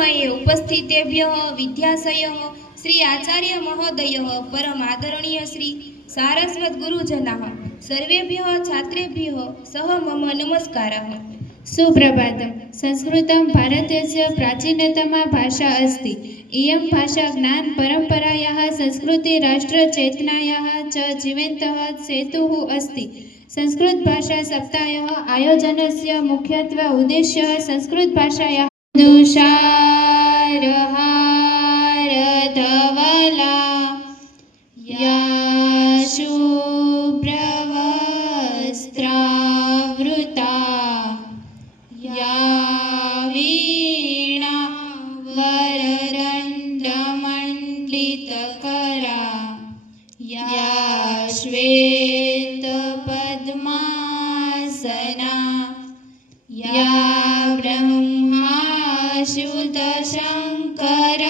समये उपस्थितेभ्यः विद्याशयः श्री आचार्य महोदयः परम आदरणीय श्री सारस्वत गुरुजनाः सर्वेभ्यः छात्रेभ्यः सह मम नमस्कारः। सुप्रभातम्। संस्कृतं भारतस्य प्राचीनतमा भाषा अस्ति। इयं भाषा ज्ञान परम्परायाः संस्कृति राष्ट्रचेतनायाः च जीवन्तः सेतुः अस्ति। संस्कृत भाषा सप्ताहः आयोजनस्य मुख्यत्वे उद्देश्यः संस्कृत भाषायाः धवला या शुभ्रवस्त्रावृता या वीणा वररन्ध्रमण्डितकरा या श्वेतपद्मासना या ब्रह्माच्युतशङ्कर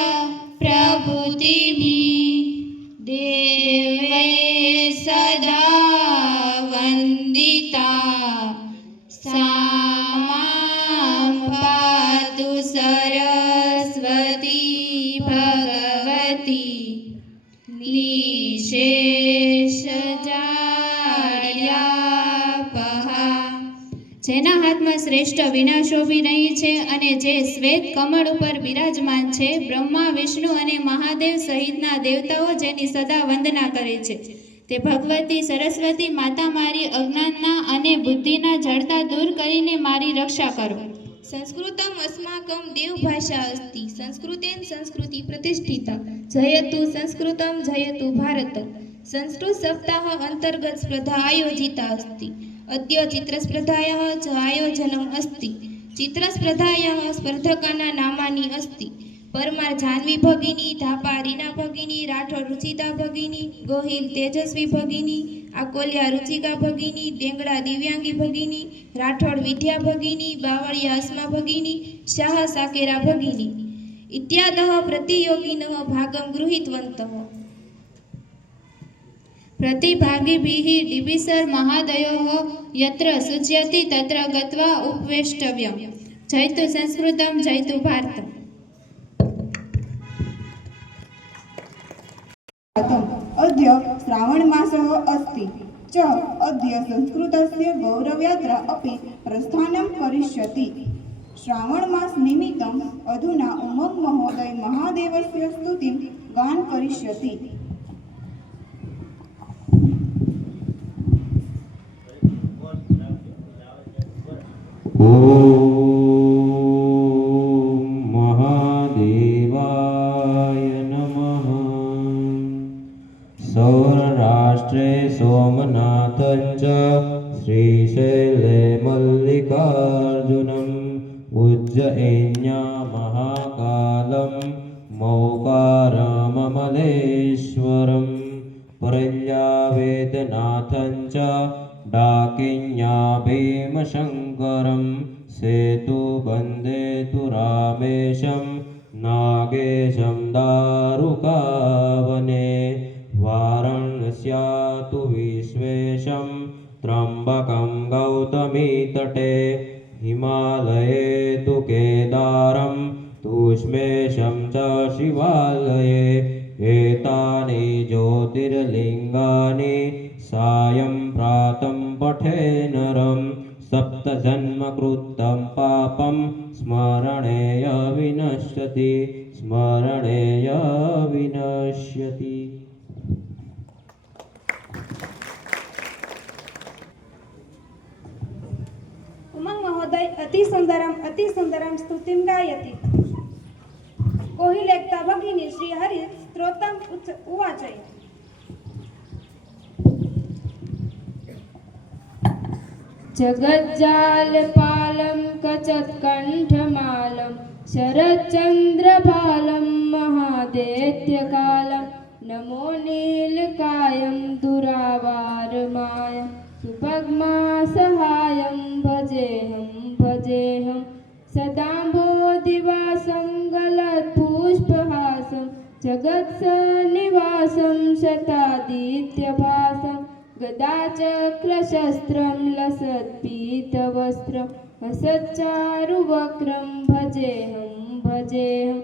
प्रभृतिभिः देवैः सदा वन्दिता सा मां पातु सरस्वती भगवती निशेषजाड्यापहा। જેના હાથમાં શ્રેષ્ઠ વીણા શોભી રહી છે અને જે શ્વેત કમળ ઉપર બિરાજમાન છે, બ્રહ્મા વિષ્ણુ અને મહાદેવ સહિતના દેવતાઓ જેની સદા વંદના કરે છે, તે ભગવતી સરસ્વતી માતા મારી અજ્ઞાનના અને બુદ્ધિના જડતા દૂર કરીને મારી રક્ષા કરો। संस्कृतम् अस्माकं देवभाषा अस्ति। संस्कृतेन संस्कृति प्रतिष्ठिता। जयतु संस्कृतं जयतु भारत। संस्कृत सप्ताह अंतर्गत स्पर्धा आयोजिता अस्ति। अद्य चित्रस्पर्धायाः च आयोजनम् अस्ति। चित्रस्पर्धायाः स्पर्धकानां नामानि अस्ति। परमार जाह्नवी भगिनी, धापा रीना भगिनी, राठोड रुचिता भगिनी, गोहिल तेजस्वी भगिनी, आकोलिया रुचिका भगिनी, डेंगड़ा दिव्यांगी भगिनी, राठोड विद्या भगिनी, बावळिया अस्मा भगिनी, शाह साकेरा भगिनी इत्यादयः प्रतियोगिनः भागं गृहीतवन्तः। प्रतिभागिभिः डिबिसर महोदयः यत्र सूचयति तत्र गत्वा उपवेष्टव्यम्। जयतु संस्कृतं जयतु भारतम्। अद्य श्रावणमासः अस्ति च अद्य संस्कृतस्य गौरवयात्रा अपि प्रस्थानं करिष्यति। श्रावणमास निमित्तम् अधुना उमंग महोदय महादेवस्य स्तुतिं गान करिष्यति। सौराष्ट्रे सोमनाथं च श्रीशैले मल्लिकार्जुनम् उज्जयिन्या महाकालं मौकारममलेश्वरं परञ्जावेदनाथं च डाकिन्या भीमशङ्करं सेतुबन्धे तु रामेशं नागेशं दारुकावने वाराणस्या तु विश्वेशं त्र्यम्बकं गौतमीतटे हिमालये तु केदारं तूष्मेशं च शिवालये एतानि ज्योतिर्लिङ्गानि सायं प्रातं पठे नरं सप्तजन्मकृतं पापं स्मरणेय विनश्यति स्मरणेय विनश्यति। उमंग महोदय अति सुंदरम स्तुतिं गायति। कोहिलेक्ता भगिनी श्री हरि स्तोत्रम् उवाच। जगज्जालपालं कचत्कण्ठमालं शरच्चन्द्रभालं महादैत्यकालं नमो नीलकायं दुरावारमाय सुभग्मासहायं भजेऽहं सदाम्भोदिवासं गलत्पुष्पहासं जगत्सन्निवासं शतादित्यभासं गदाचक्रशस्त्रं लसत्पीतवस्त्रं हसच्चारुवक्त्रं भजेऽहं भजेऽहं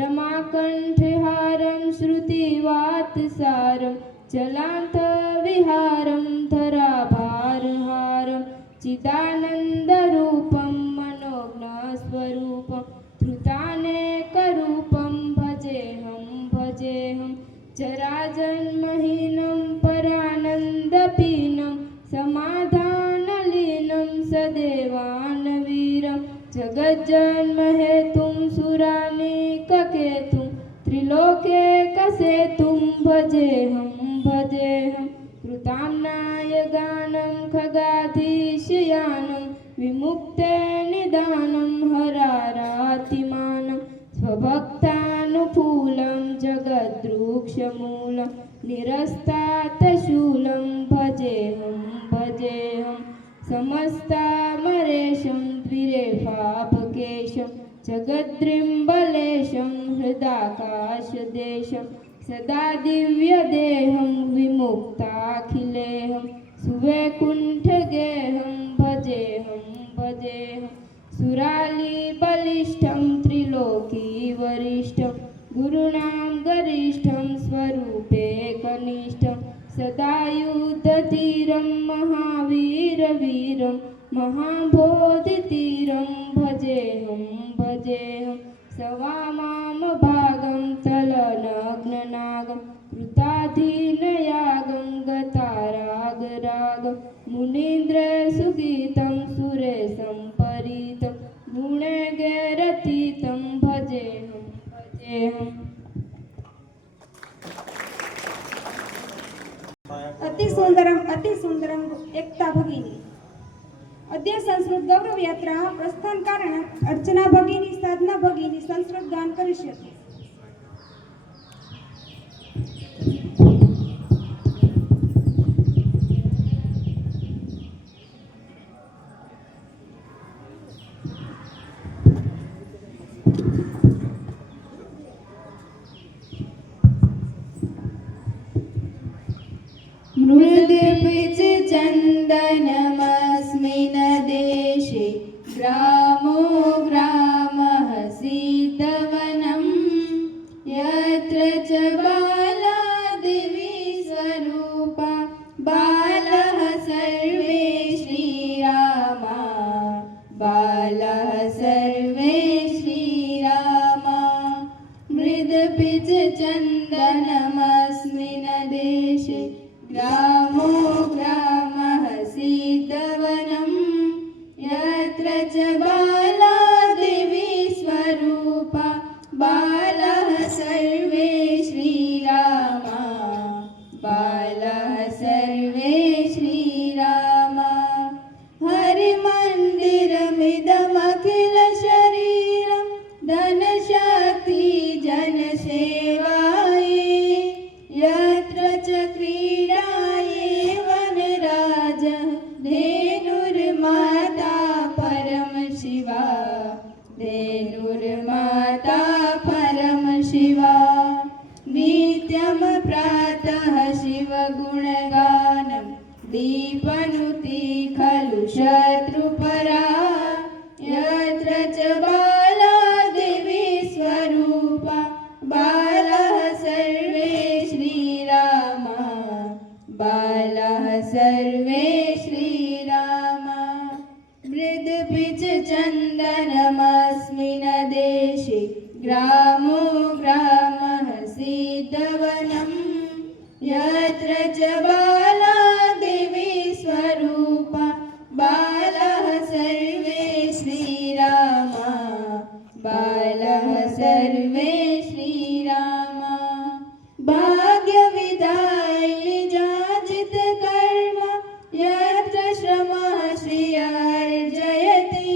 रमाकण्ठहारं श्रुतिवात्सारं जलान्तविहारं धराभारहारं चिदानन्दरूपं मनोज्ञस्वरूपं धृतानेकरूपं भजेऽहं जराजन्महीनं परानन्दपीनं समाधानलीनं सदेवानवीरं जगज्जन्महेतुं सुरानीककेतुं त्रिलोकेकसेतुं भजेऽहं कृताम्नाय गानं खगाधीशयानं विमुक्ते निदानं हरारातिमानं स्वभक्तानुकूलं जगद्रुक्षमूलं निरस्तातशूलं भजेऽहं समस्तामरेशं द्विरेफापकेशं जगद्रिम्बलेशं हृदाकाशदेशं सदा दिव्यदेहं विमुक्ताखिलेहं सुवैकुण्ठगेहं भजेऽहं सुरालीबलिष्ठं त्रिलोकीवरिष्ठं गुरूणां गरिष्ठं स्वरूपे कनिष्ठं सदा युद्धधीरं महावीरवीरं महाबोधितीरं भजेऽहं सवामामभागं तलनग्ननागं कृताधीनयागं गतारागरागं मुनीन्द्रसुगीतं सुरेशं परीतं गुणगैरतीतं भजेऽहं अति सुंदरम एकता भगिनी अद्य संस्कृत गौरव यात्रा प्रस्थान कारण अर्चना भगिनी साधना भगिनी संस्कृत गान करिष्यति। मृदुपिच चन्दनमस्मिन् देशे ग्रामो ग्रामः सीतवनं यत्र च बाला देवी स्वरूपा बालः सर्वे श्रीरामा बालः सर्वे श्रीरामा मृदुपिच चन्दनमस्मिन् देशे ग्रामो ग्रामः सीतवनं यत्र च बाला देवी स्वरूपा बालः सर्वे श्रीरामा बालः सर्वे श्रीरामा हरिमन्दिरमिदमखिलशरीरं धनशक्ति जनसेवायै यत्र च क्रीडायै वनराजः धेनुर्माता परमशिवा धेनुर्माता परमशिवा नित्यं प्रातः शिवगुणगानं दीपनुति खलु शत्रुपरा यत्र च बाला देवी स्वरूपा बालः सर्वे श्रीरामा बालः सर्वे श्रीरामा मृदुपिच चन्दनमस्मिन् देशे ग्रामो ग्रामः सीतवनं यत्र च बाला देवी स्वरूपा बालः सर्वे श्रीरामा बालः सर्वे श्रीरामा भाग्यविधायिनि जाजित कर्म यत्र श्रमः श्रियर्जयति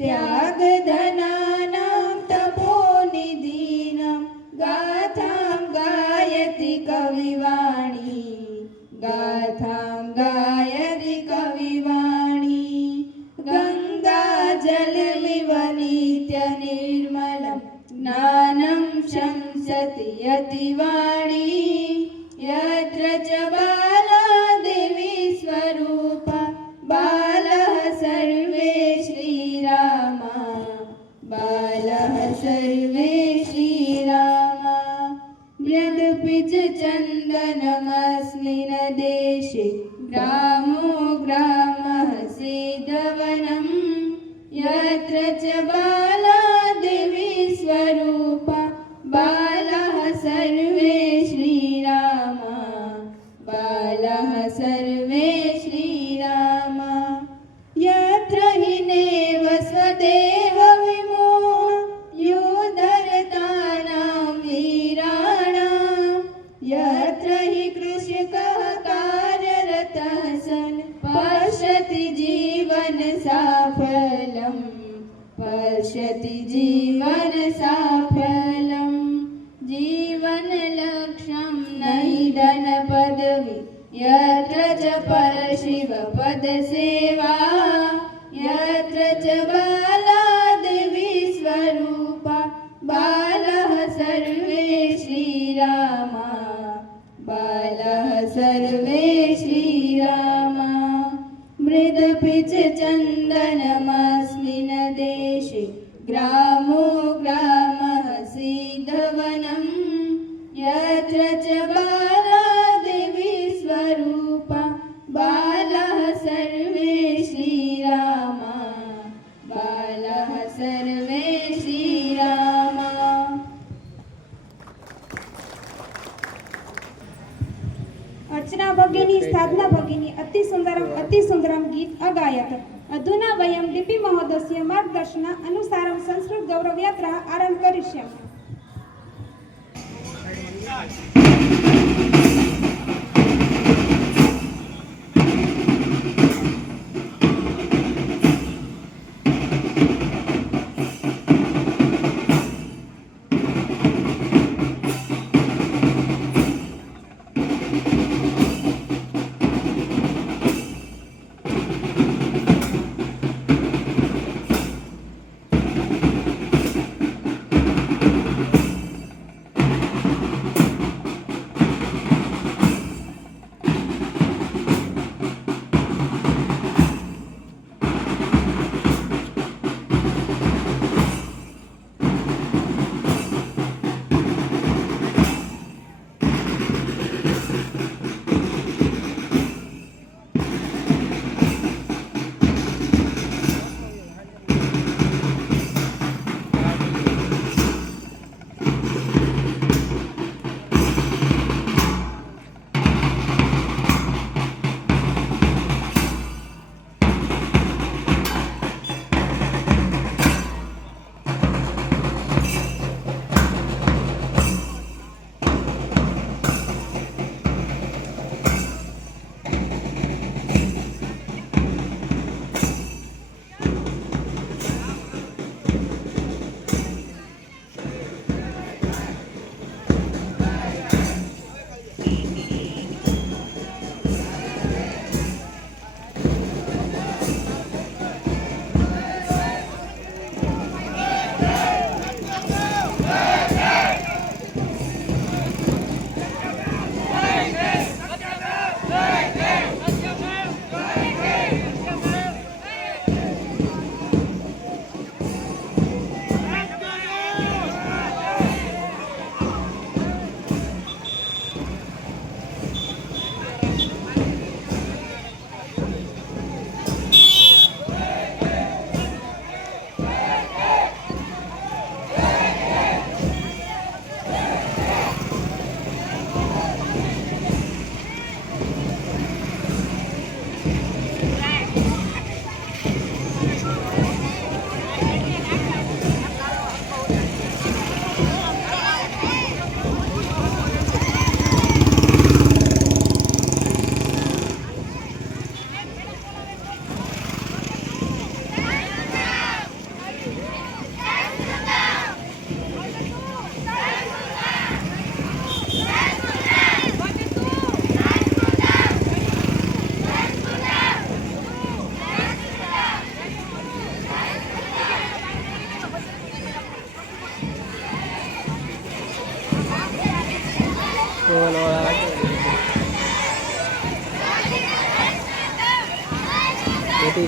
त्यागधनानां तपोनिधीनां गाथां गायति कविवाणी गाथां गायति कविवाणी गङ्गाजलमिव नित्यनिर्मलं ज्ञानं शंसति यतिवाणी यत्र च बाला देवी स्वरूपा बालः सर्वे श्रीरामा बालः सर्वे श्रीरामा यद्पिच चन्दनमस्मिन् देशे ग्रामो ग्रामः सीदवनं यत्र च बाला देवी स्वरूपा बालाः सर्वे श्रीरामा बालाः सर्वे श्रीरामा यत्र हि नैव स्वदेव विमोह योद्धरतानां वीराणां यत्र हि कृषकः कार्यरतः सन् पश्यति जीवन साफल्यं पश्यति जीवन साफल्यं जीवन लक्ष्यं नहि धन पदवी यत्र च परशिव पद सेवा यत्र च बाला देवी स्वरूपा बालाः सर्वे श्रीरामा बालाः सर्वे श्रीरामा मृदपिच चन्दनमस्मिन् देशे ग्रामो ग्रामः सीदवनं यत्र च बाला देवी स्वरूपा बालाः सर्वे श्रीरामा बालाः सर्वे श्रीरामा। अर्चना भगिनी साधना भगिनी अति सुंदरम गीत अगायत। अधुना वयं डीपी महोदयस्य मार्गदर्शन अनुसारं संस्कृत गौरव यात्रा आरम्भ करिष्यामः। छोटी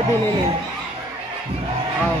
બધી લઈ લે. આવો.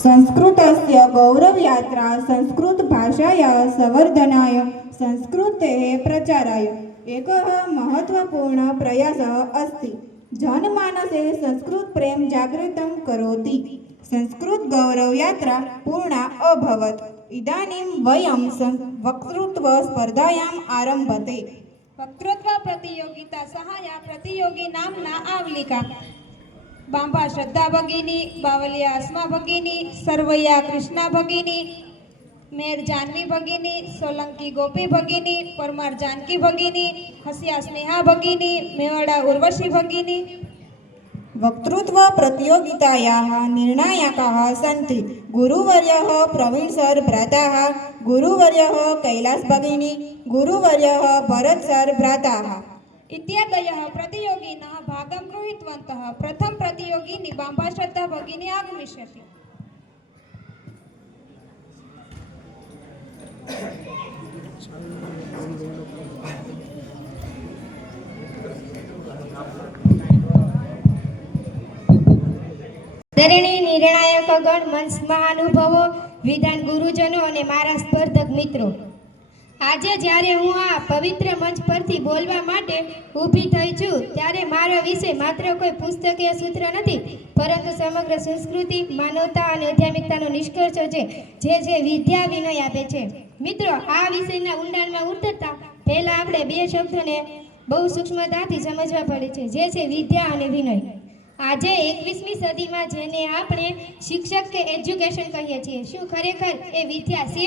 संस्कृतस्य गौरवयात्रा संस्कृतभाषायाः संवर्धनाय संस्कृतेः प्रचाराय एकः महत्त्वपूर्णः प्रयासः अस्ति। जनमानसे संस्कृतप्रेम जागृतं करोति। संस्कृतगौरवयात्रा पूर्णा अभवत्। इदानीं वयं वक्तृत्वस्पर्धायाम् आरभते। वक्तृत्व प्रतियोगिता सहाया प्रतियोगी नामना आवलिका बांबा श्रद्धा भगिनी, बावलिया अस्मा भगिनी, सरवैया कृष्णा भगिनी, मेर जानवी भगिनी, सोलंकी गोपी भगिनी, परमार जानकी भगिनी, हसिया स्नेहा भगिनी, मेवाड़ा उर्वशी भगिनी। वक्तृत्व प्रतियोगितायाः निर्णायकाः सन्ति गुरुवर्यः प्रवीण सर भ्राताः, गुरुवर्यः कैलास भगिनी, गुरुवर्यः भरत सर भ्राताः इत्यादयः प्रतियोगिनः भागं गृहीतवन्तः। प्रथम प्रतियोगिनी बांबा श्रद्धा भगिनी आगमिष्यति। આદરણીય નિર્ણાયક ગણ, મંચ મહાનુભાવો, વિધાન ગુરુજનો અને મારા સ્પર્ધક મિત્રો, આજે જ્યારે હું આ પવિત્ર મંચ પરથી બોલવા માટે ઊભી થઈ છું ત્યારે મારો વિષય માત્ર કોઈ પુસ્તકીય સૂત્ર નથી, પરંતુ સમગ્ર સંસ્કૃતિ, માનવતા અને આધ્યાત્મિકતાનો નિષ્કર્ષ છે, જે વિદ્યા વિનય આપે છે. મિત્રો, આ વિષયના ઊંડાણમાં ઉતરતા પહેલા આપણે બે શબ્દોને બહુ સૂક્ષ્મતાથી સમજવા પડે છે, જે છે વિદ્યા અને વિનય. આજે 21મી સદીમાં જેને આપણે શિક્ષક કે એજ્યુકેશન કહીએ છીએ, શું ખરેખર એ વિદ્યા છે?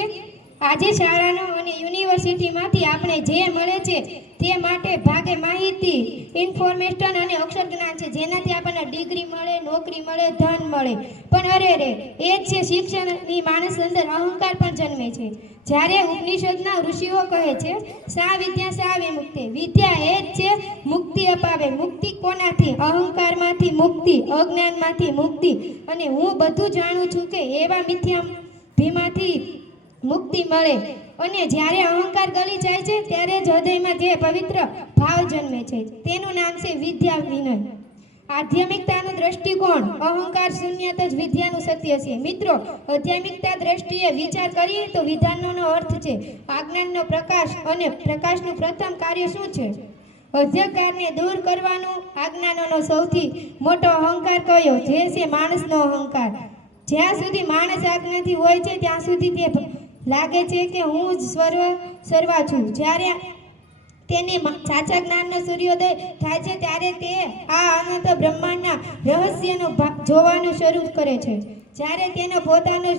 આજે શાળાનો અને યુનિવર્સિટીમાંથી આપણે જે મળે છે તે માટે ભાગે માહિતી, ઇન્ફોર્મેશન અને અક્ષર જ્ઞાન છે, જેનાથી આપણને ડિગ્રી મળે, નોકરી મળે, ધન મળે. પણ અરે રે, એ જ છે શિક્ષણની માણસ અંદર અહંકાર પણ જન્મે છે. જ્યારે ઉપનિષદના ઋષિઓ કહે છે સા વિદ્યા સા વિમુક્તિ, વિદ્યા એ જ છે મુક્તિ અપાવે. મુક્તિ કોનાથી? અહંકારમાંથી મુક્તિ, અજ્ઞાનમાંથી મુક્તિ, અને હું બધું જાણું છું કે એવા મિથ્યા ભીમાંથી મુક્તિ મળે. અને જ્યારે અહંકાર ગળી જાય છે ત્યારે જ હૃદયમાં જે પવિત્ર ભાવ જન્મે છે તેનું નામ છે વિદ્યા વિનય. આધ્યાત્મિકતાનો દ્રષ્ટિકોણ, અહંકાર શૂન્યત જ વિદ્યાનું સત્ય છે. મિત્રો, આધ્યાત્મિકતા દ્રષ્ટિએ વિચાર કરીએ તો વિધાનનો અર્થ છે આજ્ઞાનનો પ્રકાશ, અને પ્રકાશનું પ્રથમ કાર્ય શું છે? અધ્યાકારને દૂર કરવાનું. આજ્ઞાનનો સૌથી મોટો અહંકાર કયો? જે છે માણસનો અહંકાર. જ્યાં સુધી માણસ આજ્ઞાથી હોય છે ત્યાં સુધી તે લાગે છે કે હું જ સર્વા છું. જ્યારે તેને સાચા જ્ઞાનનો સૂર્યોદય થાય છે ત્યારે તે આ અનંત બ્રહ્માંડના રહસ્યનો જોવાનું શરૂ કરે છે. જ્યારે તેનો પોતાનો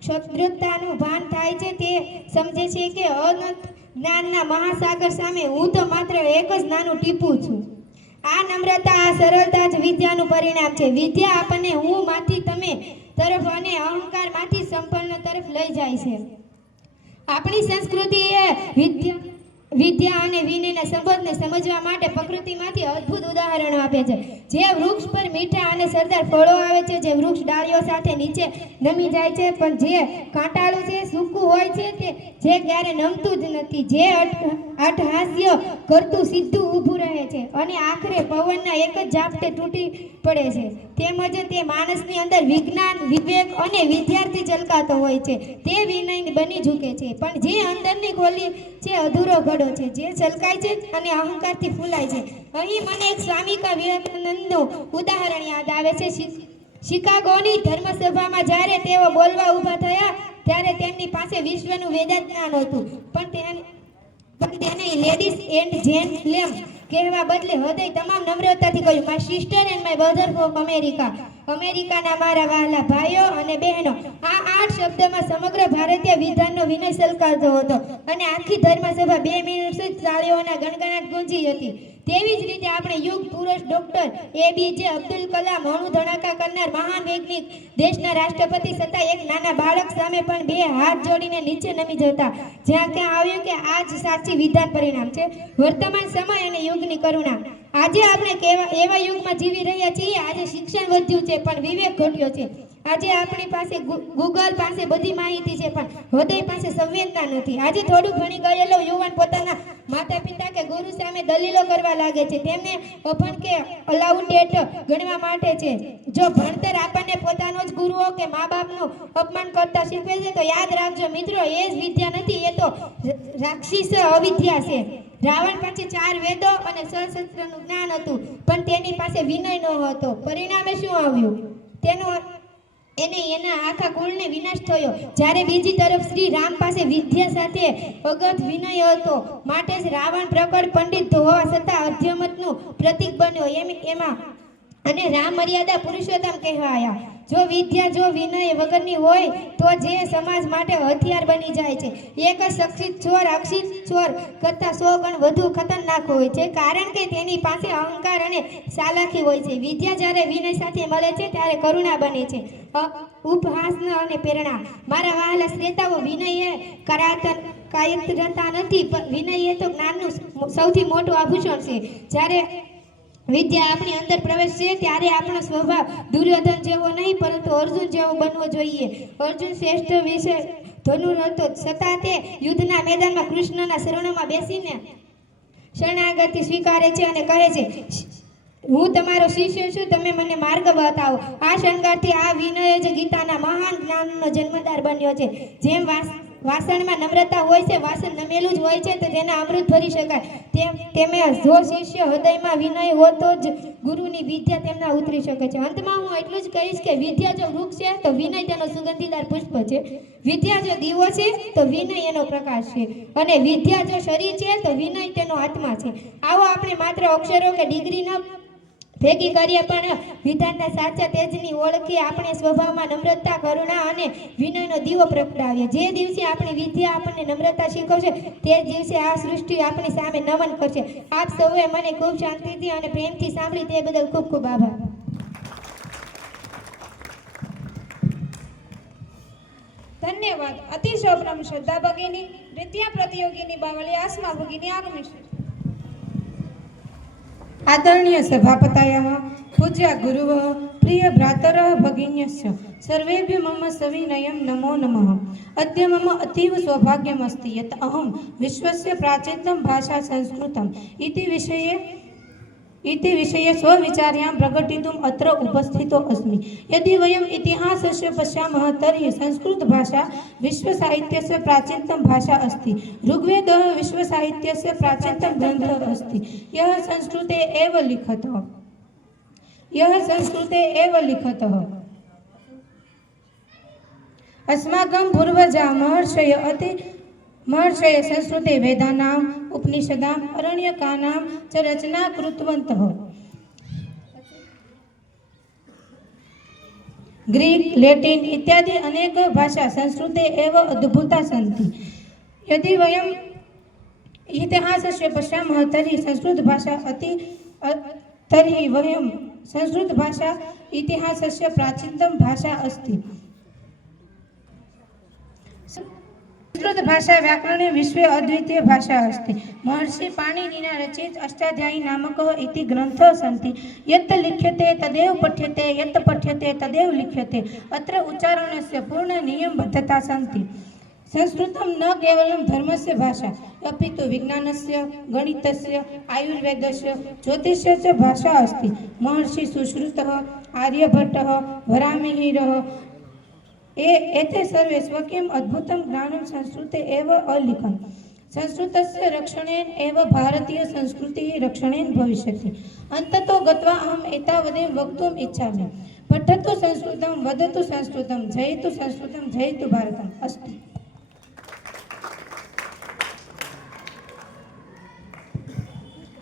ક્ષુદ્રતાનું ભાન થાય છે, તે સમજે છે કે અનંત જ્ઞાનના મહાસાગર સામે હું તો માત્ર એક જ નાનું ટીપું છું. આ નમ્રતા, આ સરળતા જ વિદ્યાનું પરિણામ છે. વિદ્યા આપણને હું માંથી તમે તરફ અને અહંકારમાંથી સંપન્ન તરફ લઈ જાય છે. આપણી સંસ્કૃતિએ વિદ્યા અને વિનયના સંબંધને સમજવા માટે પ્રકૃતિમાંથી અદ્ભુત ઉદાહરણો આપ્યા છે. જે વૃક્ષ પર મીઠા અને સરદાર ફળો આવે છે, જે વૃક્ષ ડાળીઓ સાથે નીચે નમી જાય છે, પણ જે કાંટાળું છે, સૂકું હોય છે, કે જે ક્યારે નમતું જ નથી, જે અટહાસ્ય કરતું સીધું ઊભું રહે છે અને આખરે પવનના એક જ ઝાપટે તૂટી પડે છે. તેમજ તે માણસની અંદર વિજ્ઞાન, વિવેક અને વિદ્યાર્થી ઝલકાતો હોય છે. તે વિનય બની ઝૂકે છે, પણ જે અંદરની ખોલી છે અધૂરો ઘડો છે, જે છલકાય છે અને અહંકારથી ફૂલાય છે. અહીં મને એક સ્વામી વિવેકાનંદનું ઉદાહરણ યાદ આવે છે. શિકાગોની ધર્મસભામાં જ્યારે તેઓ બોલવા ઊભા થયા ત્યારે તેમની પાસે વિશ્વનું વેદાંત જ્ઞાન હતું, પણ તેને લેડીઝ એન્ડ જેન્ટલમેન કહેવા બદલે હૃદય તમામ નમ્રતાથી કહ્યું, my sister and my brother from America. અમેરિકાના મારા વહાલા ભાઈઓ અને બહેનો. આ 8 શબ્દમાં સમગ્ર ભારતીય વિધાનનો વિનય છલકાતો હતો, અને આખી ધર્મસભા 2 મિનિટ સુધી તાળીઓના ગણગણાટ ગુંજી હતી. તેવી જ રીતે આપણે યુગ પુરુષ ડોક્ટર ABJ અબ્દુલ કલામ, અણુ ધડાકા કરનાર મહાન વૈજ્ઞાનિક, દેશના રાષ્ટ્રપતિ છતાં એક નાના બાળક સામે પણ 2 હાથ જોડીને નીચે નમી જતા. જ્યાં ત્યાં આવ્યું કે આ જ સાચી વિધાન પરિણામ છે વર્તમાન સમય અને યુગની કરુણા. આજે આપણે એવા યુગમાં જીવી રહ્યા છીએ. આજે શિક્ષણ વધ્યું છે પણ વિવેક ઘટ્યો છે. આજે આપણી પાસે ગૂગલ પાસે બધી માહિતી છે, પણ હૃદય પાસે સંવેદના નથી. આજે થોડું ભણી ગયેલો યુવાન પોતાના માતા પિતા કે ગુરુ સામે દલીલો કરવા લાગે છે. તેમને અભણ કે અલાઉટેડ ગણવા માટે છે. જો ભણતર આપણને પોતાનો જ ગુરુઓ કે મા બાપનું અપમાન કરતા શીખવે છે તો યાદ રાખજો મિત્રો, એ જ વિદ્યા નથી, એ તો રાક્ષસ અવિદ્યા છે. રાવણ પાસે 4 વેદો અને સહસ્ત્રનું જ્ઞાન હતું, પણ તેની પાસે વિનય ન હતો. પરિણામે શું આવ્યું? એના આખા કુળને વિનાશ થયો. જ્યારે બીજી તરફ શ્રી રામ પાસે વિદ્યા સાથે અગત વિનય હતો, માટે જ રાવણ પ્રકટ પંડિત હોવા છતાં અધ્યમતનું પ્રતીક બન્યો. એમાં અને રામ મર્યાદા પુરુષોત્તમ કહેવાયા. જો વિદ્યા, જો વિનય વગરની હોય તો જે સમાજ માટે હથિયાર બની જાય છે. એક શિક્ષિત ચોર અશિક્ષિત ચોર કરતાં 100 ગણ વધુ ખતરનાક હોય છે, કારણ કે તેની પાસે અહંકાર અને ચાલાકી હોય છે. વિદ્યા જ્યારે વિનય સાથે મળે છે ત્યારે કરુણા બને છે, ઉપહાસ અને પ્રેરણા. મારા વહાલા શ્રેતાઓ, વિનય એ કાયરતા નથી, પણ વિનય એ તો જ્ઞાનનું સૌથી મોટું આભૂષણ છે. જ્યારે વિદ્યા આપણી અંદર પ્રવેશે ત્યારે આપણો સ્વભાવ દુર્યોધન જેવો નહીં પરંતુ અર્જુન જેવો બનવો જોઈએ. અર્જુન શ્રેષ્ઠ વિશે ધનુર હતો, છતાં તે યુદ્ધના મેદાનમાં કૃષ્ણના શરણોમાં બેસીને શરણાગતિ સ્વીકારે છે અને કહે છે, હું તમારો શિષ્ય છું, તમે મને માર્ગ બતાવો. આ શણગારથી આ વિનય જ ગીતાના મહાન જ્ઞાનનો જન્મદાર બન્યો છે. જેમ વાસણમાં નમ્રતા હોય છે, વાસણ નમેલું જ હોય છે તો તેને અમૃત ભરી શકાય. તેમે જો શિષ્ય હૃદયમાં વિનય હોય તો જ ગુરુની વિદ્યા તેમના ઉતરી શકે છે. અંતમાં હું એટલું જ કહીશ કે વિદ્યા જો વૃક્ષ છે તો વિનય તેનો સુગંધીદાર પુષ્પ છે. વિદ્યા જો દીવો છે તો વિનય એનો પ્રકાશ છે, અને વિદ્યા જો શરીર છે તો વિનય તેનો આત્મા છે. આવો આપણે માત્ર અક્ષરો કે ડિગ્રી ન ભેગી કરીએ પણ વિધાનના સાચા તેજની ઓળખી આપણે સ્વભાવમાં નમ્રતા, કરુણા અને વિનયનો દીવો પ્રગટાવીએ. જે દિવસે આપણી વિદ્યા આપણને નમ્રતા શીખવશે તે જ દિવસે આ સૃષ્ટિ આપણી સામે નમન કરશે. આપ સૌએ મને ખૂબ શાંતિથી અને પ્રેમથી સાંભળી તે બદલ ખૂબ ખૂબ આભાર. ધન્યવાદ. અતિશોભ્રમ શ્રદ્ધા ભગિની નૃત્ય પ્રતિયોગિની બાવળી આસમા ભગિની આગમિષ્ય. આદરણીય સભાપતયः પૂજ્ય ગુરુः પ્રિય ભ્રાતરः ભगिन्यश्च सर्वेभ्यो मम सविनयं नमो नमः. अद्य मम अतीव सौभाग्यमस्ति यत् अहं विश्वस्य प्राचीनतम भाषा संस्कृतम् इति विषये स्वविचार्यां प्रकटितुम् अत्र उपस्थितो अस्मि. यदि वयम् इतिहासस्य पश्यामः तर्हि संस्कृतभाषा विश्वसाहित्यस्य प्राचीनतम भाषा अस्ति. ऋग्वेदः विश्वसाहित्यस्य प्राचीनतम ग्रन्थः अस्ति. यः संस्कृते एव लिखतः. अस्माकं पूर्वजा महर्षय संस्कृते वेदानाम् उपनिषदाम् अरण्यकानां च रचना कृतवन्तः. ग्रीक, लैटिन इत्यादि अनेक भाषा संस्कृते एव अद्भुता सन्ति. यदि वयम् इतिहासस्य पश्यामः तर्हि संस्कृतभाषा इतिहासस्य प्राचीनतम भाषा अस्ति. संस्कृतभाषा व्याकरणे विश्वे अद्वितीय भाषा अस्ति. महर्षि पाणिनिना रचित अष्टाध्यायी नामकः इति ग्रन्थः सन्ति. यत् लिख्यते तदेव पठ्यते, यत् पठ्यते तदेव लिख्यते. अत्र उच्चारणस्य पूर्ण नियमबद्धता सन्ति. संस्कृतं न केवलं धर्मस्य भाषा अपि तु विज्ञानस्य, गणितस्य, आयुर्वेदस्य, ज्योतिषस्य भाषा अस्ति. महर्षि सुश्रुतः, आर्यभट्टः, वराहमिहिरः एते सर्वे स्वकीयम् अद्भुतं ज्ञानं संस्कृते एव अलिखन्. संस्कृतस्य रक्षणेन एव भारतीयसंस्कृतिः रक्षणेन भविष्यति. अन्ततो गत्वा अहम् एतावदेव वक्तुम् इच्छामि. पठतु संस्कृतं, वदतु संस्कृतं, जयतु संस्कृतं, जयतु भारतम्. अस्तु.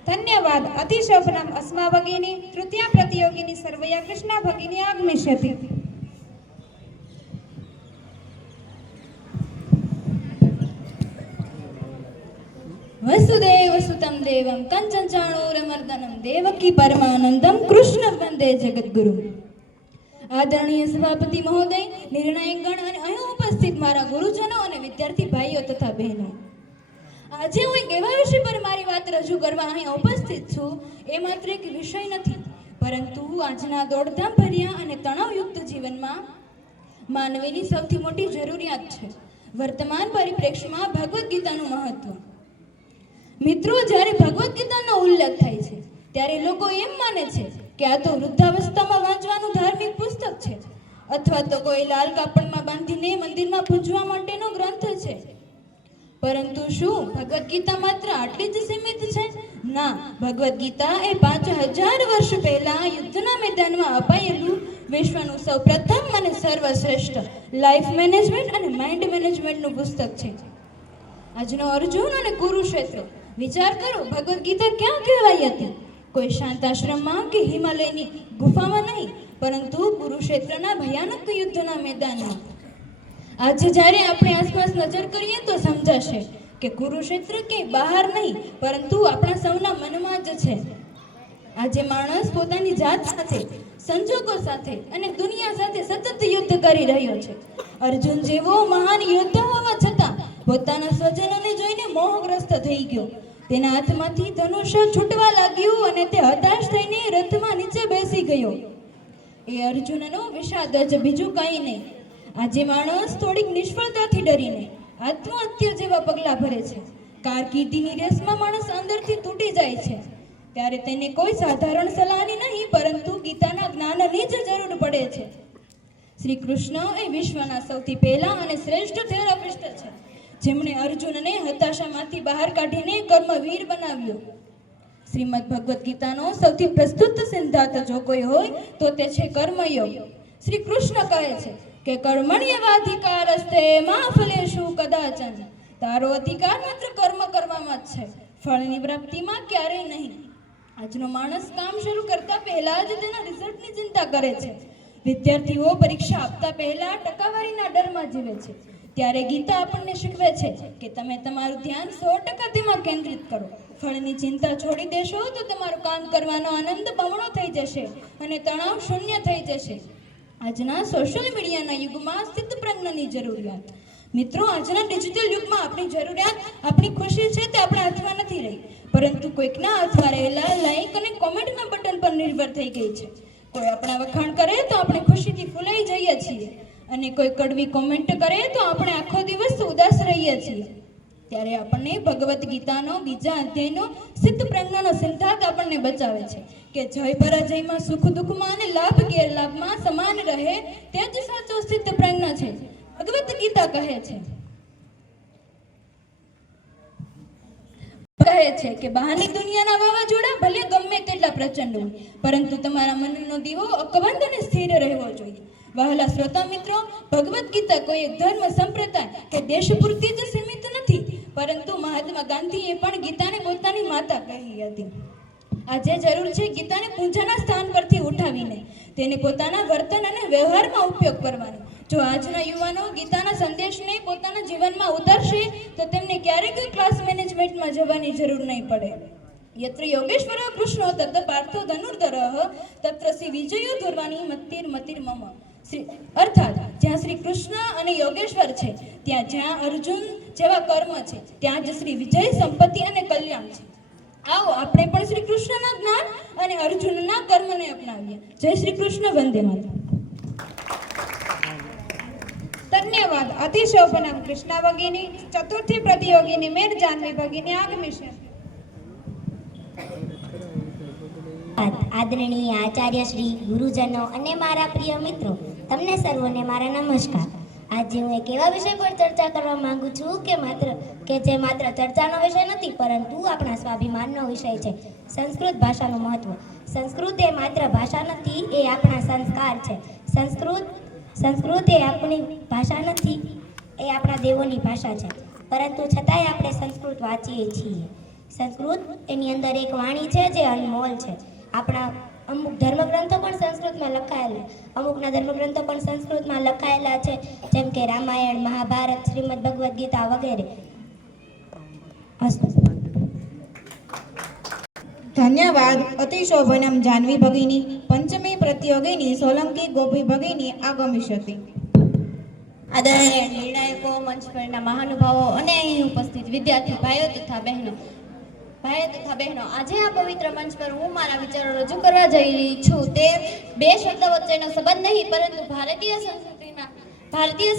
धन्यवाद. अतिशोभनम् अस्मा भगिनी तृतीया प्रतियोगिनी सर्वया कृष्णा भगिनी आगमिष्यति. वसुदेव सुतं देवं कंचनचाणूरमर्दनं देवकी परमानंदं कृष्ण वंदे जगद्गुरु. આદરણીય સભાપતિ મહોદય, નિર્ણાયક ગણ અને અહીં ઉપસ્થિત મારા ગુરુજનો અને વિદ્યાર્થી ભાઈઓ તથા બહેનો, આજે હું એક એવા વિષય પર મારી વાત રજૂ કરવા અહીં ઉપસ્થિત છું. એ માત્ર એક વિષય નથી, પરંતુ આજના દોડધામ ભર્યા અને તણાવયુક્ત જીવનમાં માનવીની સૌથી મોટી જરૂરિયાત છે. વર્તમાન પરિપ્રેક્ષ્યમાં ભગવદ્ ગીતાનું મહત્વ. મિત્રો, જ્યારે ભગવદ્ ગીતાનો ઉલ્લેખ થાય છે ત્યારે લોકો એમ માને છે કે આ તો વૃદ્ધાવસ્થામાં વાંચવાનું ધાર્મિક પુસ્તક છે, અથવા તો કોઈ લાલ કાપડમાં બાંધીને મંદિરમાં પૂજવા માટેનો ગ્રંથ છે. પરંતુ શું ભગવદ્ ગીતા માત્ર આટલી જ સીમિત છે? ના, ભગવદ્ ગીતા એ 5000 વર્ષ પહેલા યુદ્ધના મેદાનમાં અપાયેલું વિશ્વનું સૌપ્રથમ અને સર્વશ્રેષ્ઠ લાઈફ મેનેજમેન્ટ અને માઇન્ડ મેનેજમેન્ટનું પુસ્તક છે. આજનો અર્જુન અને કુરુક્ષેત્ર, વિચાર કરો, ભગવદ્ ગીતા ક્યાં કહેવાઈ હતી? કોઈ શાંત આશ્રમમાં કે હિમાલયની ગુફામાં નહીં, પરંતુ કુરુક્ષેત્રના ભયાનક યુદ્ધના મેદાનમાં. આજે જ્યારે આપણે આસપાસ નજર કરીએ તો સમજાશે કે કુરુક્ષેત્ર કે બહાર નહીં, પરંતુ આપણા સૌના મનમાં જ છે. આજે માણસ પોતાની જાત સાથે, સંજોગો સાથે અને દુનિયા સાથે સતત યુદ્ધ કરી રહ્યો છે. અર્જુન જેવો મહાન યોદ્ધા હોવા છતાં પોતાના સ્વજનોને જોઈને મોહગ્રસ્ત થઈ ગયો. તેના હાથમાંથી ધનુષ્ય છૂટવા લાગ્યું અને તે હતાશ થઈને રથમાં નીચે બેસી ગયો. એ અર્જુનનો વિષાદ જ, બીજું કંઈ નહીં. આજે માણસ થોડીક નિષ્ફળતાથી ડરીને આત્મહત્યા જેવા પગલાં ભરે છે. કારકિર્દીની રેસમાં માણસ અંદરથી તૂટી જાય છે ત્યારે તેને કોઈ સાધારણ સલાહની નહીં, પરંતુ ગીતાના જ્ઞાનની જ જરૂર પડે છે. શ્રી કૃષ્ણ એ વિશ્વના સૌથી પહેલા અને શ્રેષ્ઠ થેરાપિસ્ટ છે, જેમણે અર્જુનને હતાશામાંથી બહાર કાઢીને કર્મવીર બનાવ્યો. શ્રીમદ ભગવદ્ ગીતાનો સૌથી પ્રસ્તુત સિદ્ધાંત જો કોઈ હોય તો તે છે કર્મયોગ. શ્રી કૃષ્ણ કહે છે કે કર્મણ્યવાધિકારસ્તે મા ફલેષુ કદાચન. તારો અધિકાર માત્ર કર્મ કરવામાં જ છે, ફળની પ્રાપ્તિમાં ક્યારેય નહીં. આજનો માણસ કામ શરૂ કરતા પહેલા જ તેના રિઝલ્ટની ચિંતા કરે છે. વિદ્યાર્થીઓ પરીક્ષા આપતા પહેલા ટકાવારીના ડરમાં જીવે છે. ત્યારે ગીતા આપણને શીખવે છે કે તમે તમારું ધ્યાન 100% તેમાં કેન્દ્રિત કરો. ફળની ચિંતા છોડી દેશો તો તમારું કામ કરવાનો આનંદ બમણો થઈ જશે અને તણાવ શૂન્ય થઈ જશે. આજના સોશિયલ મીડિયાના યુગમાં સ્થિતપ્રજ્ઞની જરૂરિયાત. મિત્રો, આજના ડિજિટલ યુગમાં આપણી જરૂરિયાત, આપણી ખુશી છે તે આપણા હાથમાં નથી રહી, પરંતુ કોઈકના હાથમાં રહેલા લાઈક અને કોમેન્ટના બટન પર નિર્ભર થઈ ગઈ છે. કોઈ આપણા વખાણ કરે તો આપણે ખુશીથી ફૂલાઈ જઈએ છીએ અને કોઈ કડવી કોમેન્ટ કરે તો આપણે આખો દિવસ ઉદાસ રહીએ છીએ. ત્યારે આપણને ભગવદ્ ગીતાનો બીજા અધ્યાયનો સ્થિતપ્રજ્ઞાનો સિદ્ધાંત આપણને બચાવે છે કે જય પરાજયમાં, સુખ દુઃખમાં અને લાભ ગેરલાભમાં સમાન રહે તે જ સાચો સ્થિતપ્રજ્ઞ છે. ભગવદ્ ગીતા કહે છે કે બહારની દુનિયાના વાવાઝોડા ભલે ગમે તેટલા પ્રચંડ હોય, પરંતુ તમારા મનનો દીવો અકબંધ અને સ્થિર રહેવો જોઈએ. વહાલા શ્રોતા મિત્રો, ભગવદ્ ગીતા કોઈ એક ધર્મ, સંપ્રદાય કે દેશ પૂરતી જ સીમિત નથી, પરંતુ મહાત્મા ગાંધીએ પણ ગીતાને પોતાની માતા કહી હતી. આજે જરૂર છે ગીતાને પૂજાના સ્થાન પરથી ઉઠાવીને તેને પોતાના વર્તન અને વ્યવહારમાં ઉપયોગ કરવાનો. જો આજના યુવાનો ગીતાના સંદેશને પોતાના જીવનમાં ઉતારશે તો તેમને ક્યારેક ક્લાસ મેનેજમેન્ટમાં જવાની જરૂર નહીં પડે. યત્ર યોગેશ્વર કૃષ્ણો તત પાર્થો ધનુર્ધરઃ તત્ર શ્રી વિજયો ધર્વાની મતિર મમ. અર્થાત જ્યાં શ્રી કૃષ્ણ અને યોગેશ્વર છે, જ્યાં અર્જુન જેવા કર્મ છે, ત્યાં જ શ્રી વિજય, સંપત્તિ અને કલ્યાણ છે. આવો આપણે પણ શ્રી કૃષ્ણના જ્ઞાન અને અર્જુનના કર્મને અપનાવીએ. જય શ્રી કૃષ્ણ. વંદે માતરમ. ધન્યવાદ. અતિશોભનમ કૃષ્ણા ભગિની ચતુર્થી પ્રતિયોગિની મેર જાહ્નવી ભગિની આગમિષ્ય. આદરણીય આચાર્ય શ્રી, ગુરુજનો અને મારા પ્રિય મિત્રો, તમને સર્વોને મારા નમસ્કાર. આજે હું એક એવા વિષય પર ચર્ચા કરવા માંગુ છું કે જે માત્ર ચર્ચાનો વિષય નથી, પરંતુ આપણા સ્વાભિમાનનો વિષય છે. સંસ્કૃત ભાષાનું મહત્વ. સંસ્કૃત એ માત્ર ભાષા નથી, એ આપણા સંસ્કાર છે. સંસ્કૃત એ આપણી ભાષા નથી, એ આપણા દેવોની ભાષા છે. પરંતુ છતાંય આપણે સંસ્કૃત વાંચીએ છીએ. સંસ્કૃત એની અંદર એક વાણી છે જે અનમોલ છે. આપણા અમુક ધર્મગ્રંથો પણ સંસ્કૃતમાં લખાયેલા, અમુકના ધર્મગ્રંથો પણ સંસ્કૃતમાં લખાયેલા છે, જેમ કે રામાયણ, મહાભારત, શ્રીમદ ભગવદ્ ગીતા વગેરે. ધન્યવાદ. અતિશોભનમ જાહ્નવી ભગિની પંચમી પ્રતિયોગિની સોલંકી ગોપી ભગિની આગમિષ્યતિ. આદરણીય નિર્ણાયકો, મંચ પરના મહાનુભાવો અને અહીં ઉપસ્થિત વિદ્યાર્થી ભાઈઓ તથા બહેનો, આજે આ પવિત્ર મંચ પર હું મારા વિચારો રજૂ કરવા જઈ રહી છું. તે બે શબ્દ વચ્ચેનો સંબંધ નહીં, પરંતુ ભારતીય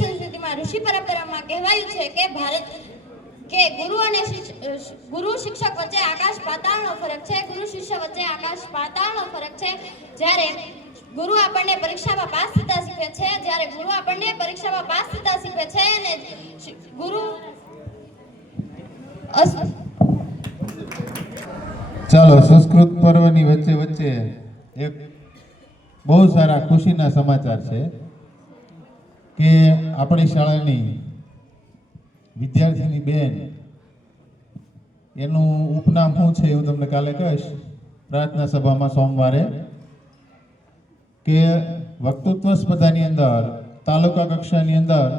સંસ્કૃતિમાં ઋષિ પરંપરામાં કહેવાયું છે કે ગુરુ શિક્ષક વચ્ચે આકાશ પાતાળનો ફરક છે. ગુરુ શિષ્ય વચ્ચે આકાશ પાતાળનો ફરક છે. જ્યારે ગુરુ આપણને પરીક્ષામાં પાસ થતા શીખવે છે, અને ગુરુ ચાલો, સંસ્કૃત પર્વની વચ્ચે એક બહુ સારા ખુશીના સમાચાર છે કે આપણી શાળાની વિદ્યાર્થીની બેન, એનું ઉપનામ શું છે હું તમને કાલે કહીશ પ્રાર્થના સભામાં સોમવારે, કે વક્તૃત્વ સ્પર્ધાની અંદર તાલુકા કક્ષાની અંદર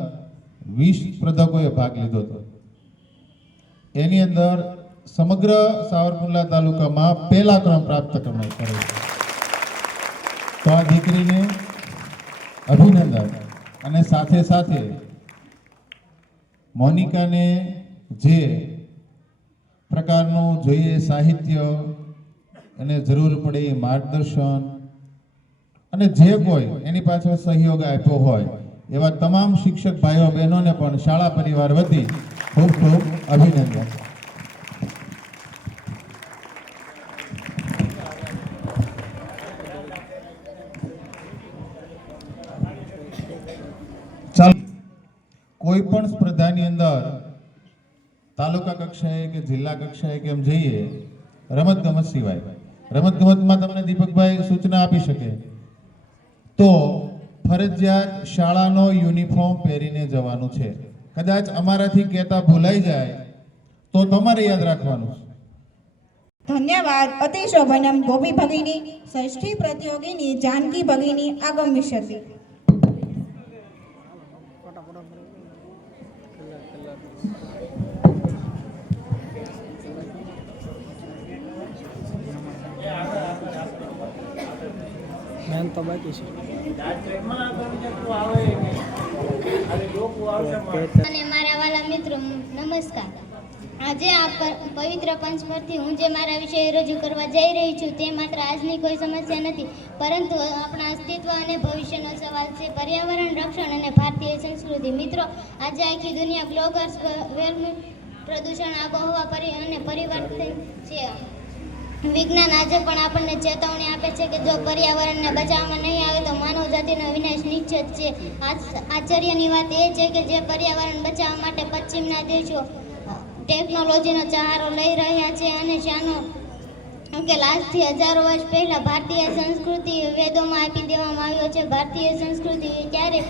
20 સ્પર્ધકોએ ભાગ લીધો હતો. એની અંદર સમગ્ર સાવરકુંડલા તાલુકામાં પહેલા ક્રમ પ્રાપ્ત કર્યો છે. તો આ દીકરીને અભિનંદન. અને સાથે સાથે મોનિકાને જે પ્રકારનું જોઈએ સાહિત્ય અને જરૂર પડે એ માર્ગદર્શન અને જે કોઈ એની પાછળ સહયોગ આપ્યો હોય એવા તમામ શિક્ષક ભાઈઓ બહેનોને પણ શાળા પરિવાર વતી ખૂબ ખૂબ અભિનંદન. ચાલો, કોઈ પણ સ્પર્ધાની અંદર તાલુકા કક્ષાએ કે જિલ્લા કક્ષાએ કેમ જઈએ, રમતગમત સિવાય રમતગમતમાં તમને દીપકભાઈ સૂચના આપી શકે તો ફરજિયાત શાળાનો યુનિફોર્મ પહેરીને જવાનું છે. કદાચ અમારાથી કહેતા ભૂલાઈ જાય તો તમારે યાદ રાખવાનું છે ધન્યવાદ અતિશોભનમ ગોપી ભગિની ષષ્ઠી પ્રતિયોગિની જાનકી ભગિની આગમિષ્યતિ. મેન તો બાકી છે. અને મારા વાલા મિત્રો નમસ્કાર. આજે આ પવિત્ર પંચ પરથી હું જે મારા વિશે રજૂ કરવા જઈ રહી છું તે માત્ર આજની કોઈ સમસ્યા નથી, પરંતુ આપણા અસ્તિત્વ અને ભવિષ્યનો સવાલ છે. પર્યાવરણ રક્ષણ અને ભારતીય સંસ્કૃતિ. મિત્રો, આજે આખી દુનિયા ગ્લોબલ વોર્મિંગ, પ્રદૂષણ, આબોહવા અને પરિવર્તન છે. વિજ્ઞાન આજે પણ આપણને ચેતવણી આપે છે કે જો પર્યાવરણને બચાવવામાં નહીં આવે તો માનવ જાતિનો વિનાશ નિશ્ચિત છે. આશ્ચર્યની વાત એ છે કે જે પર્યાવરણ બચાવવા માટે પશ્ચિમના દેશો ટેકનોલોજીનો સહારો લઈ રહ્યા છે અને શાનો ઉકેલ આજથી હજારો વર્ષ પહેલા ભારતીય સંસ્કૃતિ વેદોમાં આપી દેવામાં આવ્યો છે. ભારતીય સંસ્કૃતિ ક્યારે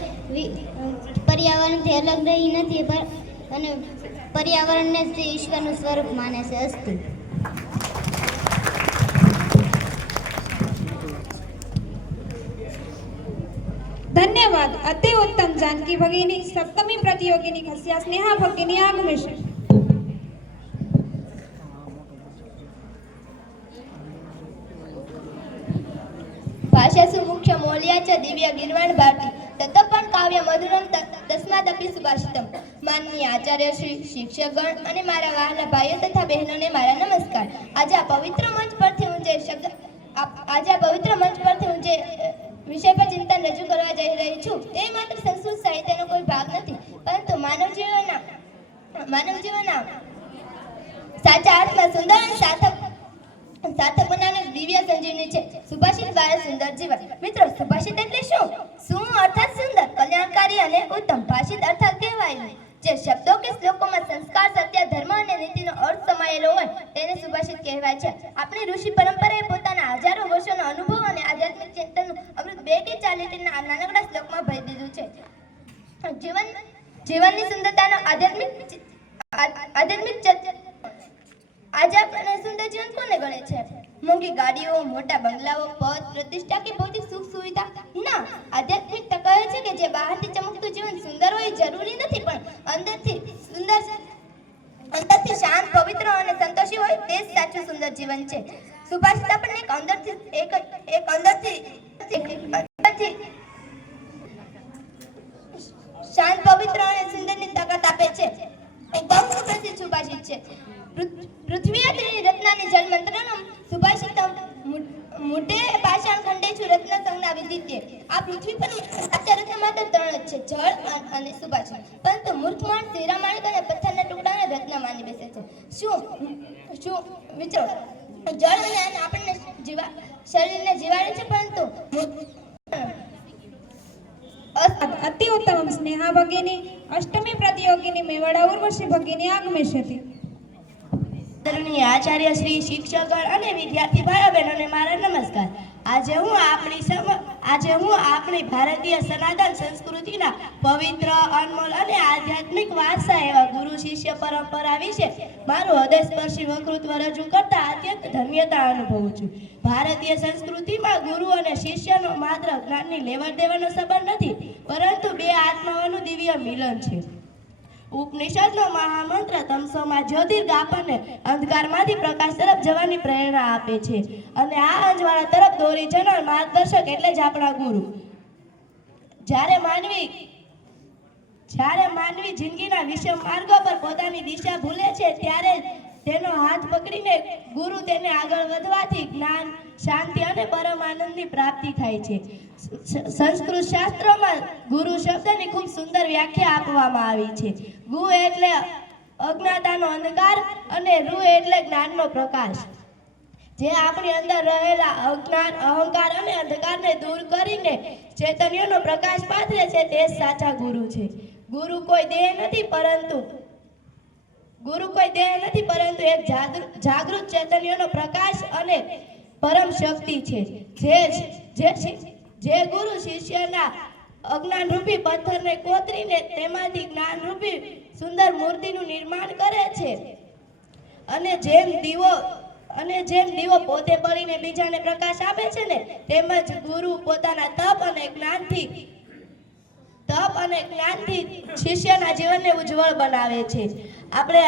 પર્યાવરણથી અલગ રહી નથી અને પર્યાવરણને ઈશ્વરનું સ્વરૂપ માને છે. અસ્તુ. ધન્યવાદ અતિ ઉત્તમ જાનકી ભગિની સપ્તમી પ્રતિયોગિની ખસ્યા સ્નેહા ભગિની આગમિષ્યતિ. ભાષાસુ મુખ્ય મૌલ્યા ચ દિવ્ય ગિરવાણ ભારતી તતપણ કાવ્ય મધુરમ તસ્માદપી સુભાષિતમ. માનનીય આચાર્ય શ્રી, શિક્ષકગણ અને મારા વહાલા ભાઈઓ તથા બહેનોને મારા નમસ્કાર. આજે આ પવિત્ર મંચ પરથી હું જે વિષય પર ચિંતન રજૂ કરવા જઈ રહી છું તે માત્ર સંસ્કૃત સાહિત્યનો કોઈ ભાગ નથી, પરંતુ માનવ જીવનના સાચા અર્થમાં સુંદર અને સાર્થક બનાવનાર દિવ્ય સંજીવની છે. સુભાષિત દ્વારા સુંદર જીવન. મિત્રો, સુભાષિત એટલે શું? શું અર્થાત સુંદર, કલ્યાણકારી અને ઉત્તમ. ભાષિત અર્થાત કહેવાયેલું. જે શબ્દો કે શ્લોકોમાં સંસ્કાર, સત્ય, ધર્મ અને નીતિનો અર્થ સમાયેલો હોય તેને સુભાષિત કહેવાય છે. આપણી ઋષિ પરંપરાએ પોતાના હજારો વર્ષોનો અનુભવ અને આધ્યાત્મિક ચિંતનનું અમૃત 2 કે 4 લીટીના આ નાનકડા શ્લોકમાં ભરી દીધું છે. જીવનની સુંદરતાનો આધ્યાત્મિક આજે આપણે સુંદર જીવન કોને ગણે છે? મોંઘી ગાડીઓ, મોટા બંગલાઓ, પદ, પ્રતિષ્ઠા કે ભૌતિક સુખ સુવિધા? ના, આધ્યાત્મિકતા કહે છે કે જે બહારથી ચમકતું જીવન સુંદર હોય જરૂરી નથી, પણ અંદરથી શાંત, પવિત્ર અને સંતોષી હોય તે જ સાચું સુંદર જીવન છે. સુભાષિત આપણને એક અંદરથી શાંત, પવિત્ર અને સુંદરની તાકાત આપે છે. એક બહુ પ્રસિદ્ધ સુભાષિત છે. પૃથ્વી રત્નાની જલ મંત્રનો સુભાષિત મુઢે પાષાણ ખંડેષુ રત્ન સંજ્ઞા વિદિત્ય. આ પૃથ્વી પર સાચા રત્ન માત્ર 3 જ છે, જળ અને સુભાષિત. પરંતુ મૂર્ખ માણસ હીરા માણિક અને પથ્થરના ટુકડાને રત્ન માની બેસે છે. શું મિત્રો, જળ અને અન્ન આપણને શરીરને જીવાડે છે, પરંતુ અતિ ઉત્તમ સ્નેહા ભગિની અષ્ટમી પ્રતિયોગિની મેવાડા ઉર્વશી ભગિની આગમિષ્યતિ. આદરણીય આચાર્ય શ્રી, શિક્ષકગણ અને વિદ્યાર્થી ભાઈઓ બહેનોને મારા નમસ્કાર. આજે હું આપણી ભારતીય સનાતન સંસ્કૃતિના પવિત્ર, અનમોલ અને આધ્યાત્મિક વારસા એવા ગુરુ શિષ્ય પરંપરા વિશે મારું હૃદયસ્પર્શી વક્તૃત્વ રજૂ કરતા અત્યંત ધન્યતા અનુભવું છું. ભારતીય સંસ્કૃતિમાં ગુરુ અને શિષ્યનો માત્ર જ્ઞાનની લેવડ દેવાનો સંબંધ નથી, પરંતુ 2 આત્માઓનું દિવ્ય મિલન છે. ઉપનિષદનો મહામંત્ર તમસોમાં જ્યોતિર્ગ આપણને અંધકારમાંથી પ્રકાશ તરફ જવાની પ્રેરણા આપે છે અને આ અંજવાળા તરફ દોરી જનાર માર્ગદર્શક એટલે જ આપણા ગુરુ. જ્યારે માનવી જિંદગીના વિષમ માર્ગો પર પોતાની દિશા ભૂલે છે ત્યારે તેનો હાથ પકડીને ગુરુ તેને આગળ વધવાથી જ્ઞાન, શાંતિ અને પરમ આનંદની પ્રાપ્તિ થાય છે. સંસ્કૃત શાસ્ત્રોમાં ગુરુ શબ્દની ખૂબ સુંદર વ્યાખ્યા આપવામાં આવી છે. ગુ એટલે અજ્ઞાતાનો અંધકાર અને રૂ એટલે જ્ઞાનનો પ્રકાશ. જે આપણી અંદર રહેલા અજ્ઞાન, અહંકાર અને અંધકારને દૂર કરીને ચૈતન્યનો પ્રકાશ પાથરે છે તે સાચા ગુરુ છે. ગુરુ કોઈ દેહ નથી પરંતુ એક જાગૃત ચૈતન્યનો પ્રકાશ અને પરમ શક્તિ છે. જે ગુરુ શિષ્યના અજ્ઞાન રૂપી પથ્થરને કોતરીને તેમાંથી જ્ઞાન રૂપી સુંદર મૂર્તિનું નિર્માણ કરે છે અને જેમ દીવો અને જેમ દીવો પોતે બળીને બીજાને પ્રકાશ આપે છે ને, તેમજ ગુરુ પોતાના તપ અને જ્ઞાનથી શિષ્યના જીવનને ઉજ્જવળ બનાવે છે. આપણે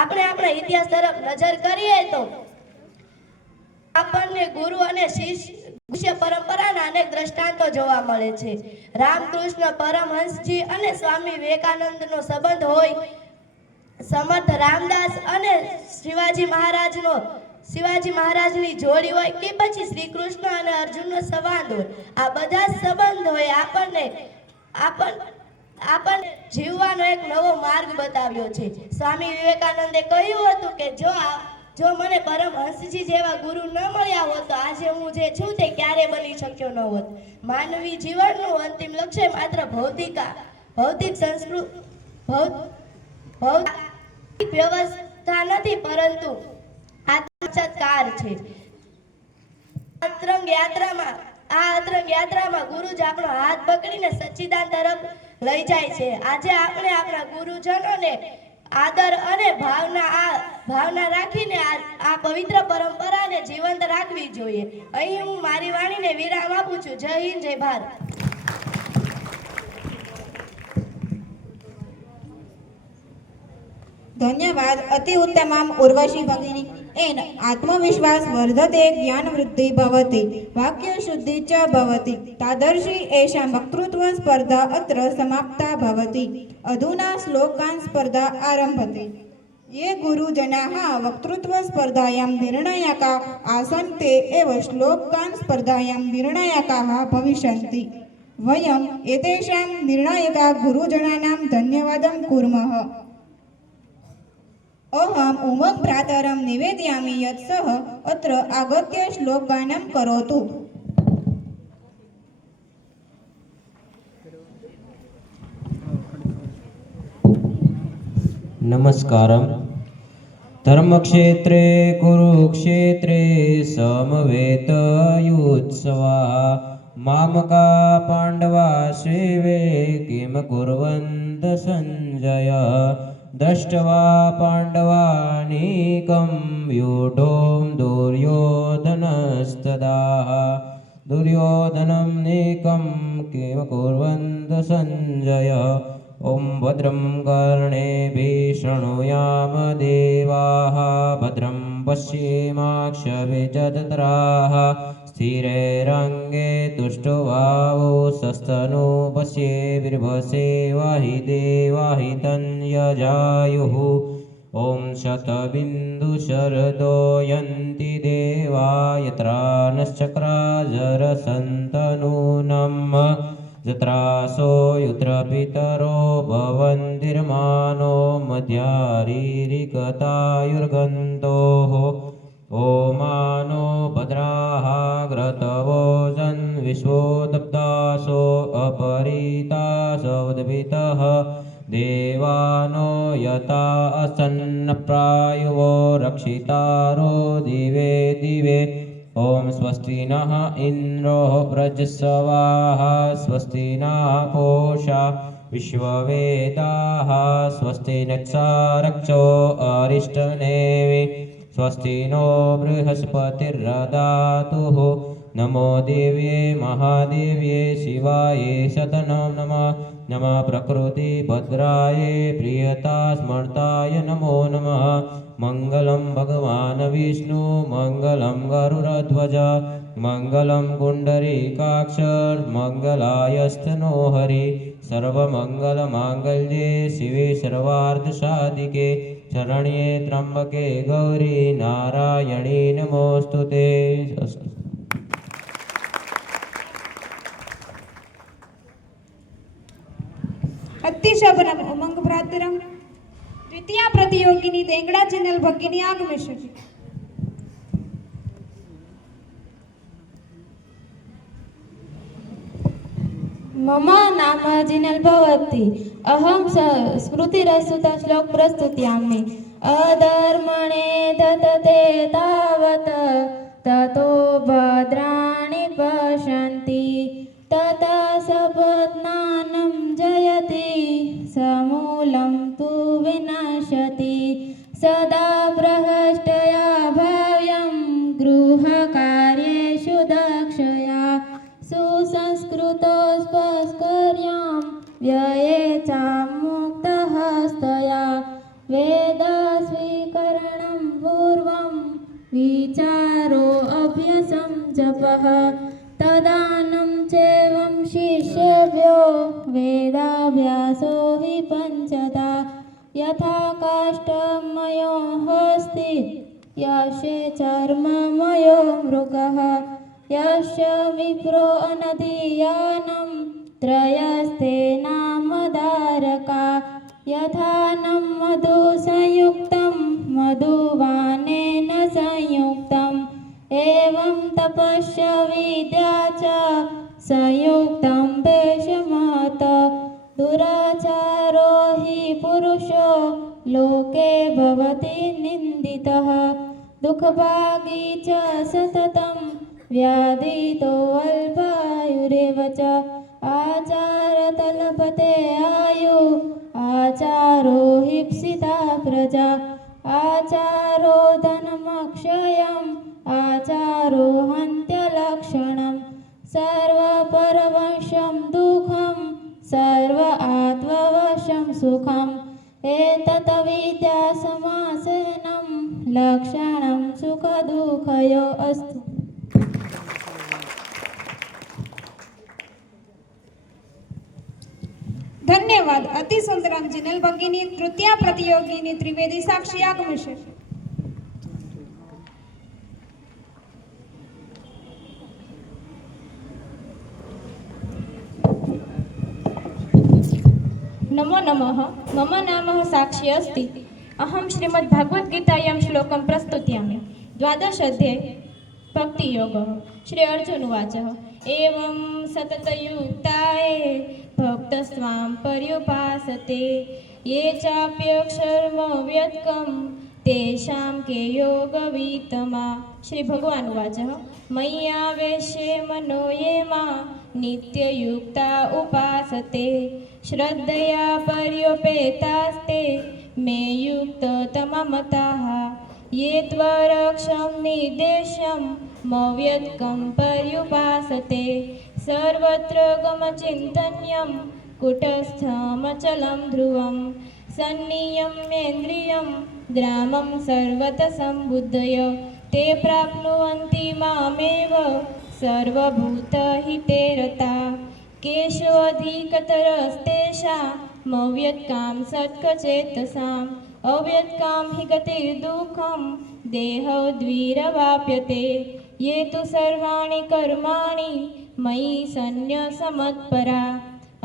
આપણા ઇતિહાસ તરફ નજર કરીએ તો આપણને ગુરુ અને શિષ્ય પરંપરાના અનેક દ્રષ્ટાંતો જોવા મળે છે. રામકૃષ્ણ પરમહંસજી અને સ્વામી વિવેકાનંદનો સંબંધ હોય, સમર્થ રામદાસ અને શિવાજી મહારાજની જોડી હોય કે પછી શ્રી કૃષ્ણ અને અર્જુનનો સંવાદ હોય, આ બધા સંબંધોએ આપણને જીવવાનો એક નવો માર્ગ બતાવ્યો છે. સ્વામી વિવેકાનંદે કહ્યું હતું કે જો મને પરમહંસજી જેવા ગુરુ ન મળ્યા હોત તો આજે હું જે છું તે ક્યારે બની શક્યો ન હોત. માનવી જીવનનું અંતિમ લક્ષ્ય માત્ર ભૌતિક વ્યવસ્થા નથી, પરંતુ આત્મસત્કાર છે. અંતરંગ યાત્રામાં ગુરુ જ આપણો હાથ પકડીને સચ્ચિદાન તરફ લઈ જાય છે. આજે આપણે આપણા ગુરુજનોને આદર અને ભાવના રાખીને આ પવિત્ર પરંપરાને જીવંત રાખવી જોઈએ. અહીં હું મારી વાણીને વિરામ આપું છું. જય હિન્દ, જય ભારત. ધન્યવાદ. અતિ ઉત્તમમ ઉર્વશી ભગિની. એન આત્મવિશ્વાસ વર્ધતે જ્ઞાન વૃદ્ધિ ભવતિ વાક્ય શુદ્ધિ ચ ભવતિ તાદર્શી એષાં વક્તૃત્વ સ્પર્ધા અત્ર સમાપ્તા ભવતિ. અધુના શ્લોકાન સ્પર્ધા આરભતે. ये गुरुजनाः वक्तृत्व स्पर्धायां निर्णायका आसन् ते एव श्लोकान् स्पर्धायां निर्णायकाः भविष्यन्ति. वयम् एतेषां निर्णायका गुरुजनानां धन्यवादं कुर्मः. अहम् उमङ्ग भ्रातरं निवेदयामि यत् सः अत्र आगत्य श्लोकगानं करोतु. नमस्कारं. धर्मक्षेत्रे कुरुक्षेत्रे समवेतयुत्सवाः मामका पाण्डवा सेवे किं कुर्वन्त सञ्जय. दृष्ट्वा पाण्डवानीकं व्यूढों दुर्योधनस्तदा दुर्योधनं नीकं किं कुर्वन्त सञ्जय. ॐ भद्रं कर्णेभिः शृणुयाम देवाः भद्रं पश्येमाक्षभिजत्राः स्थिरैरङ्गे तुष्टुवावो सस्तनु पश्येभिर्भसे वाहि देवाहि तन्यजायुः. ॐ शतबिन्दुशरदो यन्ति देवा यत्रा नश्चक्राजरसन्तनूनम् जत्रासो युत्रपितरो भवन्तिर्मानो मध्यारीरिकतायुर्गन्तोः. ओमानो भद्राः ग्रतवो जन्विश्वो दब्दासो अपरीतासोद्भितः देवानो यता असन्नप्रायुवो रक्षितारो दिवे दिवे. ॐ स्वस्ति नः इन्द्रो वृजस्वाः स्वस्ति नः पूषा विश्ववेदाः स्वस्ति नक्षारक्षो अरिष्टनेमि स्वस्ति नो बृहस्पतिर्दधातु. नमो देव्ये महादेव्ये शिवाये शतनो नमः. नमः प्रकृतिभद्राये प्रियता स्मर्ताय नमो नमः. मङ्गलं भगवान् विष्णु मङ्गलं गरुडध्वज मङ्गलं पुण्डरीकाक्ष मङ्गलायस्तनो हरि. सर्वमङ्गलमाङ्गल्ये शिवे सर्वार्थसाधिके शरण्ये त्र्यम्बके गौरी नारायणी नमोऽस्तुते. अतिशबनम उमंग भ्रातरम द्वितीय प्रतियोगिनी देंगड़ा चैनल भगिनी आगमिष्यति. मम नाम जिनल भवति. अहं स्मृतिरसुता श्लोक प्रस्तुत्यामि. अधर्मणे दतते तावत् ततो भद्राणि पश्यन्ति तथा सपत्नानं जयति समूलं तु विनश्यति. सदा भ्रष्टया भाव्या विचारो अभ्यसं जपः तदानं चैवं शिष्येभ्यो वेदाभ्यासो हि पञ्चधा यथा काष्ठमयो हस्ति यस्य चर्ममयो मृगः यस्य विप्रो अनधीयानं त्रयस्ते नामधारका यथा न मधुसंयुक्तं मधुवानेन संयुक्तम् एवं तपस्य विद्या च संयुक्तं भेषमत दुराचारो हि पुरुषो लोके भवति निन्दितः दुःखभागी च सततं व्याधितो अल्पायुरेव च आचारतलपते आयु आचारो हिप्सिता प्रजा आचारो धनमक्षयम् आचारो हन्त्यलक्षणं सर्वपरवशं दुःखं सर्व आत्मवशं सुखम् एतत् विद्यासमासेनं लक्षणं सुखदुःखयो अस्तु। ધન્યવાદ. અતિ સુંદરમ જિનલ ભગીની તૃતીય પ્રતિયોગીની ત્રિવેદી સાક્ષી આગમશે. नमो नमः मम नाम साक्षी अस्ति अहं श्रीमद्भगवद्गीतायां श्लोकं प्रस्तुत्यामि द्वादश अध्याय भक्तियोगः श्री अर्जुन उवाचः एवं सततयुक्ताये भक्तस्त्वां पर्युपासते ये चाप्यक्षरमव्यक्तं तेषां के योगवित्तमा श्री भगवान उवाचः मय्यावेशे मनो ये मां नित्ययुक्ता उपासते श्रद्धया पर्युपेतास्ते मे युक्ततममताः ये त्वरक्षं निर्देशं मव्यक्तं पर्युपासते सर्वत्र गमचिन्तन्यं कुटस्थमचलं ध्रुवं सन्नियम्येन्द्रियं ग्रामं सर्वतः सम्बुद्धय ते प्राप्नुवन्ति मामेव सर्वभूतहिते रताः केशोऽधिकतरस्तेषामव्यक्तां सत्कचेतसाम् अव्यक्तां हि गतिर्दुःखं देहौद्विरवाप्यते ये तु सर्वाणि कर्माणि मयि सन्न्यसमत्परा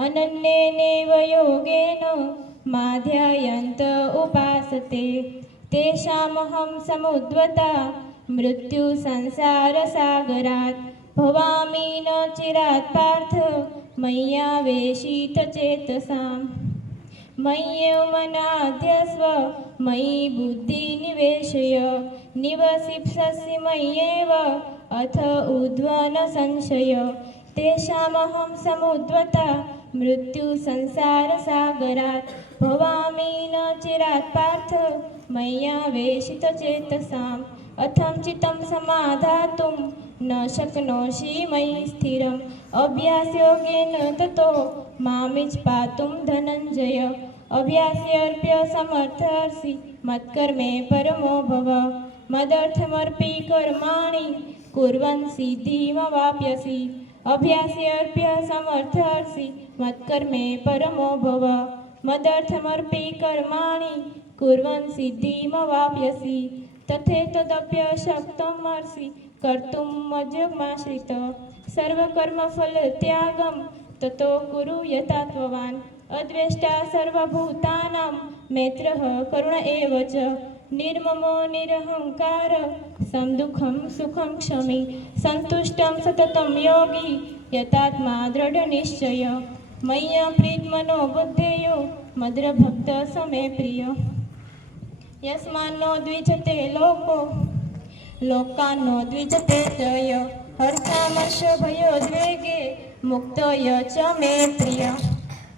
अनन्येनैव योगेन माध्यायन्त उपासते तेषामहं समुद्वता मृत्युसंसारसागरात् भवामि न चिरात् पार्थ मय्यावेशितचेतसाम् मय्येव मनाध्यस्व मयि बुद्धिनिवेशय निवसिष्यसि मय्येव अथ ऊर्ध्वं संशय तेषामहं समुद्वता मृत्युसंसारसागरात् भवामि न चिरात् पार्थ मय्यावेशितचेतसाम् अथं चित्तं समाधातुं न शक्नोषि मयि स्थिरम् अभ्यासयोगेन ततो मामिच्छातुं धनञ्जय अभ्यासेऽर्प्य समर्थर्षि मत्कर्मे परमो भव मदर्थमर्पि कर्माणि कुर्वन् सिद्धिमवाप्स्यसि अभ्यासेऽर्प्य समर्थर्षि मत्कर्मे परमो भव मदर्थमर्पि कर्माणि कुर्वन् सिद्धिमवाप्स्यसि तथेतदप्यशक्तमर्षि कर्तुं मज्जमाश्रित सर्वकर्मफलत्यागं ततो कुरु यथा त्ववान् अद्वेष्टा सर्वभूतानां मैत्रः करुण एव च निर्ममो निरहङ्कार समदुःखं सुखं क्षमी सन्तुष्टं सततं योगी यतात्मा दृढनिश्चय मय्या प्रीतमनो बुद्धेयो मद्रभक्त समे प्रिय यस्मान्नो द्विजते लोको लोकान्नो द्विजते तय हर्षामर्ष भयोद्वेगे मुक्तय च मे प्रिय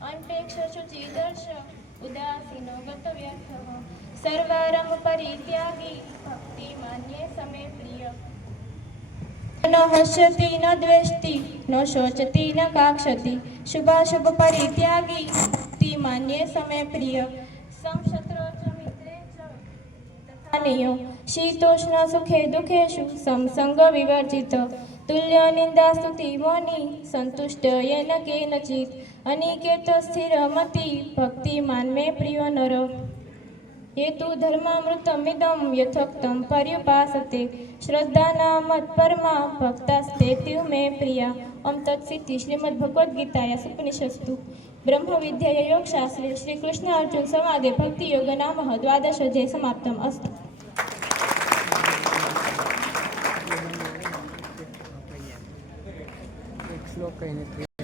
अनपेक्ष शुचिदर्श उदासीनो गतव्यर्थः सर्वारम्भ परित्यागी भक्तिमान्ये समे प्रिय न हस्यति न द्वेष्टि न शोचति न काक्षति शुभाशुभ परित्यागी भक्तिमान्ये समे प्रिय समशत्रौ च मित्रे च तथा પાનીયો શીતોષ્ણ સુખે દુઃખેષુ સમસંગ વિવર્જિત તુલ્ય નિંદા સ્તુતિ મૌની સંતુષ્ટ યેન કેનચિત અનિકેત સ્થિરમતિ ભક્તિમાન મે પ્રિયો નર હેતુ ધર્મામૃતમિદં યથોક્તમ પર્યુપાસતે શ્રદ્ધાના મત્પરમા ભક્તાસ્તે મે પ્રિયા. ઓમ તત્સિદ્ધિ. શ્રીમદ્ ભગવદ્ ગીતાયા ઉપનિષત્સુ બ્રહ્મ વિદ્યાય યોગશાસ્ત્રે શ્રી કૃષ્ણ અર્જુન સંવાદે ભક્તિ યોગ નામ દ્વાદશ અધ્યાય સમાપ્તમ અસ્તુ.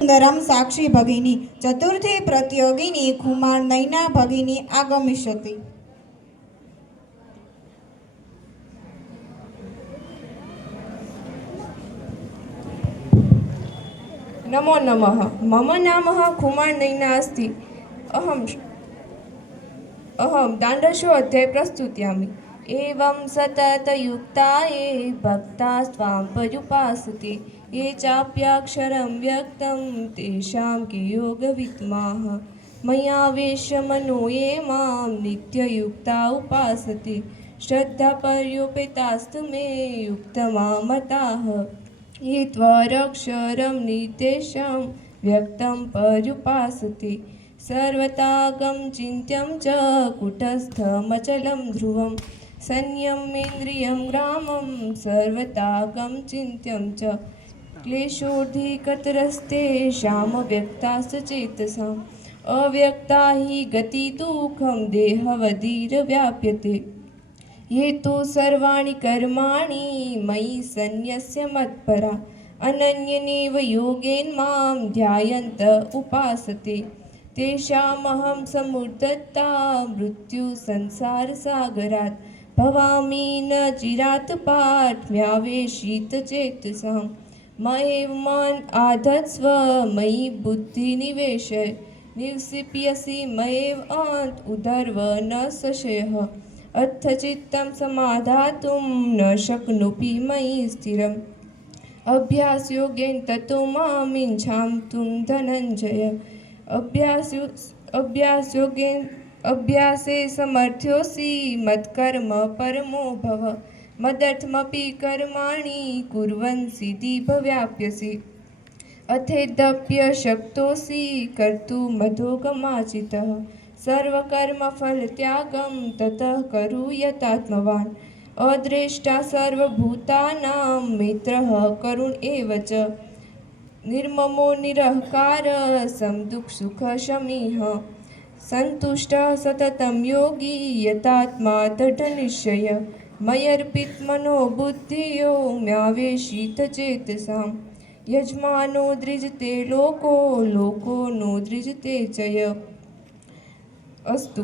સુંદરમ સાક્ષી ભગિની ચતુર્થી પ્રત્યોગિની કુમાર નૈના ભગિની આગમિષ્યતિ. નમો નમઃ. મમ નામ કુમાર નૈના અસ્તિ. અહમ દાંડશો અધ્યાય પ્રસ્તુત્યામિ. એવં સતતયુક્તાએ ભક્તા સ્વામ પર્યુપાસતે ये चाप्याक्षरं व्यक्तं तेषां के योगविद्माः मयावेश्य मनो ये मां नित्ययुक्ता उपासते श्रद्धापर्युपेतास्तु मे युक्तमामताः ये त्वरक्षरं निर्देशं व्यक्तं पर्युपासते सर्वतागं चिन्त्यं च कुटस्थमचलं ध्रुवं संयमेन्द्रियं ग्रामं सर्वतागं चिन्त्यं च क्लेशोऽधिकतरस्तेषां व्यक्ताश्चेतसाम् अव्यक्ता हि गतिदुःखं देहवधिर्व्याप्यते ये तु सर्वाणि कर्माणि मयि सन्न्यस्य मत्परा अनन्यनेव योगेन मां ध्यायन्त उपासते तेषामहं समुद्धता मृत्युसंसारसागरात् भवामि न चिरात् पाठम्यावेशितचेतसाम् मयैव मन आधत्स्व मयि बुद्धिनिवेशय निवसिष्यसि मयैव अन्त उदर्व न संशयः अथ चित्तं समाधातुं न शक्नोमि मयि स्थिरम् अभ्यासयोगेन ततो मामिच्छान्तुं धनञ्जय अभ्यासे समर्थ्योऽसि मत्कर्म परमो भव मदर्थमपि कर्माणि कुर्वन् सिद्धिर्भवाप्यसि अथेदप्यशक्तोऽसि कर्तुं मधोगमाचितः सर्वकर्मफलत्यागं ततः कुरु यतात्मवान् अद्रेष्टा सर्वभूतानां मित्रः करुण एव च निर्ममो निरहकार समदुःखसुखशमिः सन्तुष्टः सततं योगी यतात्मा दृढनिश्चय मयर्पितमनो बुद्धियो म्यावेशितचेतसां यजमानो दृजते लोको लोको नो दृजते च य अस्तु.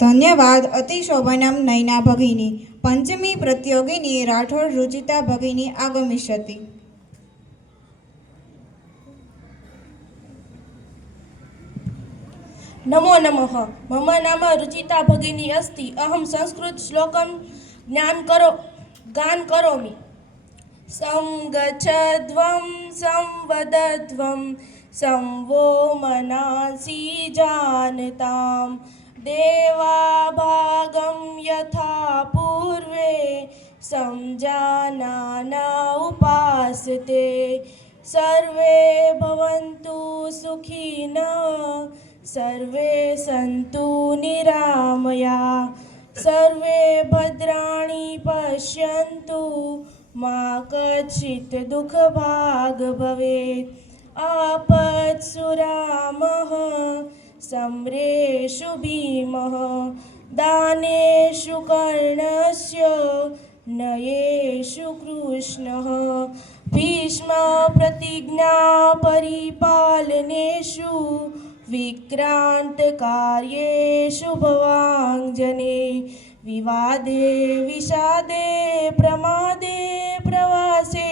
ધન્યવાદ. અતિશોભનમ નૈના ભગિની પંચમી પ્રત્યોગિની રાઠોડ રુચિતા ભગિની આગમિષ્યતિ. नमो नमः. मम नाम रुचिता भगिनी अस्ति. अहं संस्कृत श्लोकं गान करोमि. संगच्छध्वं संवदध्वं संवो मनांसि जानतां देवाभागं यथा पूर्वे संजानाना उपासते सर्वे भवन्तु सुखिनः सर्वे सन्तु निरामया सर्वे भद्राणि पश्यन्तु मा कश्चित् दुःखभाग् भवेत् आपत्सुरामः सम्रेषु भीमः दानेषु कर्णस्य नयेषु कृष्णः भीष्मप्रतिज्ञा परिपालनेषु विक्रान्तकार्येषु भवाङ्जने विवादे विषादे प्रमादे प्रवासे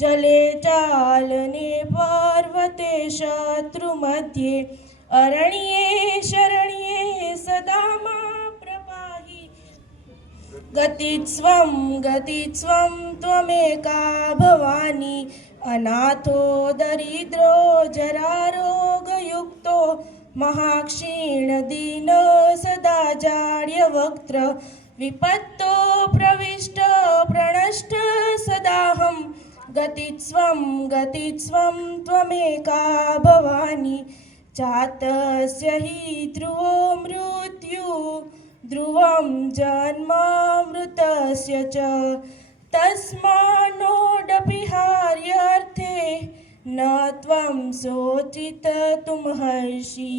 जले चालने पर्वते शत्रुमध्ये अरण्ये शरण्ये सदा मा प्रपाहि गतिस्वं त्वमेका भवानी અનાથો દરિદ્રો જરારોગયુક્તો મહાક્ષીણ દીન સદા જાડ્ય વક્ત્ર વિપત્તો પ્રવિષ્ટ પ્રણષ્ટ સદાહમ ગતિસ્વમ ત્વમેકા ભવાની ચાતસ્ય હિ ધ્રુવો મૃત્યુ ધ્રુવમ જન્મામૃતસ્ય ચ તસ્માનોડપી હાર્યર્થે ન ત્વં શોચિતુમ હર્ષિ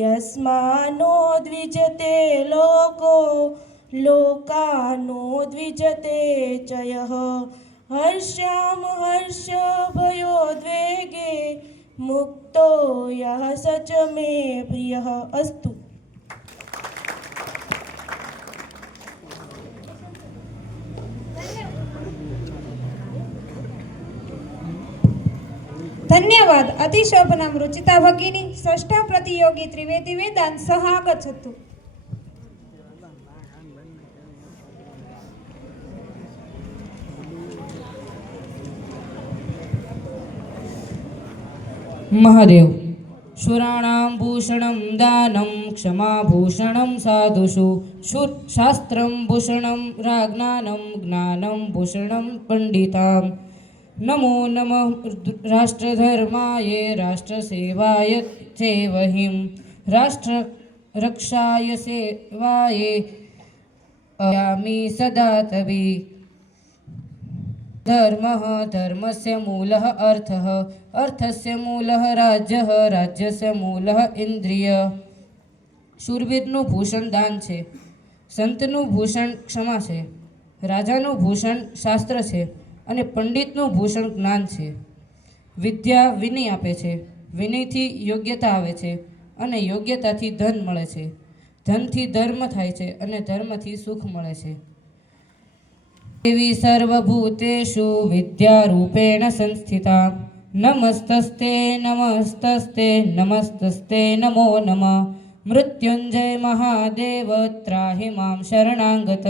યસ્માનો દ્વિજતે લોકો લોકાનો દ્વિજતે ચ યઃ હર્ષ્યામ હર્ષ ભયોદ્વેગે મુક્તો યઃ સ ચ મે પ્રિયઃ અસ્તુ. ધન્યવાદ. અતિશોભનમ રુચિતા ભગિની ષષ્ઠ પ્રતિયોગી ત્રિવેદી વેદાંત સહ આગચ્છતુ. મહાદેવ. શુરાણાં ભૂષણં દાनं ક્ષમાભૂષણં સાધુષુ શાસ્ત્રં ભૂષણં રાજ્ઞાनं જ્ઞાनं ભૂષણં પંડિતાં. નમો નમઃ રાષ્ટ્રધર્માય રાષ્ટ્રસેવાય સેવહિં રાષ્ટ્રરક્ષાય સેવાય અયામિ સદા તવી. ધર્મઃ ધર્મસ્ય મૂલઃ અર્થઃ અર્થસ્ય મૂલઃ રાજ્યઃ રાજ્યસ્ય મૂલઃ ઇન્દ્રિય. શૂરવીરનું ભૂષણ દાન છે, સંતનું ભૂષણ ક્ષમા છે, રાજાનું ભૂષણ શાસ્ત્ર છે અને પંડિતનું ભૂષણ જ્ઞાન છે. વિદ્યા વિનય આપે છે, વિનયથી યોગ્યતા આવે છે અને યોગ્યતાથી ધન મળે છે, ધનથી ધર્મ થાય છે અને ધર્મથી સુખ મળે છે. દેવી સર્વભૂતેષુ વિદ્યારૂપેણ સંસ્થિતા નમસ્તસ્તે નમસ્તસ્તે નમસ્તસ્તે નમો નમઃ. મૃત્યુંજય મહાદેવ ત્રાહિ માં શરણાગત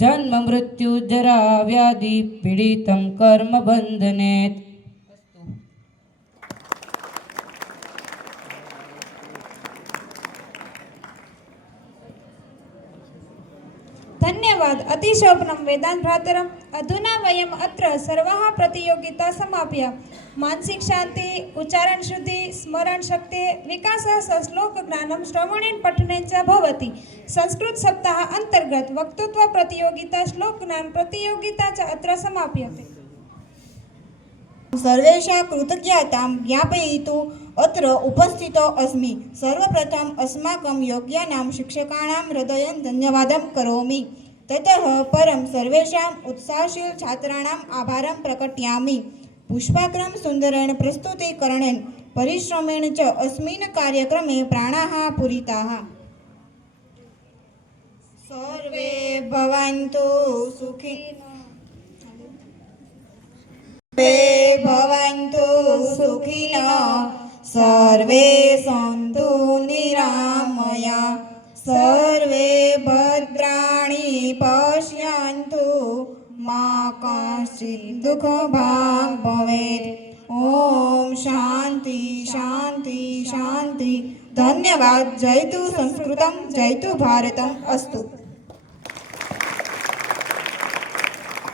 જન્મ મૃત્યુ જરા વ્યાધિ પીડિતમ કર્મ બંધનેત. ધન્યવાદ. અતિશોભનમ વેદાંત ભ્રાતરમ અધુના વયમ અત્ર સર્વાહ પ્રતિયોગિતા સમાપ્ય. માનસિક શાંતિ, ઉચ્ચારણ શુદ્ધિ, સ્મરણ શક્તિ, વિકાસ શ્લોક જ્ઞાનમ શ્રવણેન પઠનેન ચ ભવતિ. સંસ્કૃત સપ્તાહ અંતર્ગત વક્તૃત્વ પ્રતિયોગિતા શ્લોક જ્ઞાન પ્રતિયોગિતા ચ અત્ર સમાપ્યતે. સર્વેષાં કૃતજ્ઞતાં જ્ઞાપયિતું અત્ર ઉપસ્થિતો અસ્મિ. સર્વપ્રથમ અસ્માકં યોગ્યાનાં શિક્ષકાણાં હૃદયં ધન્યવાદં કરોમિ. તતઃ પરં સર્વેષાં ઉત્સાહશીલ છાત્રાણાં આભારં પ્રકટયામિ. પુષ્પાક્રમ સુંદરેણ પ્રસ્તુતિકરણેન પરિશ્રમેણ ચ અસ્મિन् કાર્યક્રમે પ્રાણાः પૂરિતાः. સર્વે ભવन्तુ સુખિનઃ ભવन्तુ સુખિનઃ સર્વે સन्तુ નિરામયા સર્વે ભદ્રાણિ પશ્યन्तુ મા કશ્ચિत् દુઃખભાગ્ ભવેत्. ઓમ શાંતિ શાંતિ શાંતિ. ધન્યવાદ. જયતુ સંસ્કૃતમ જયતુ ભારતમ અસ્તુ.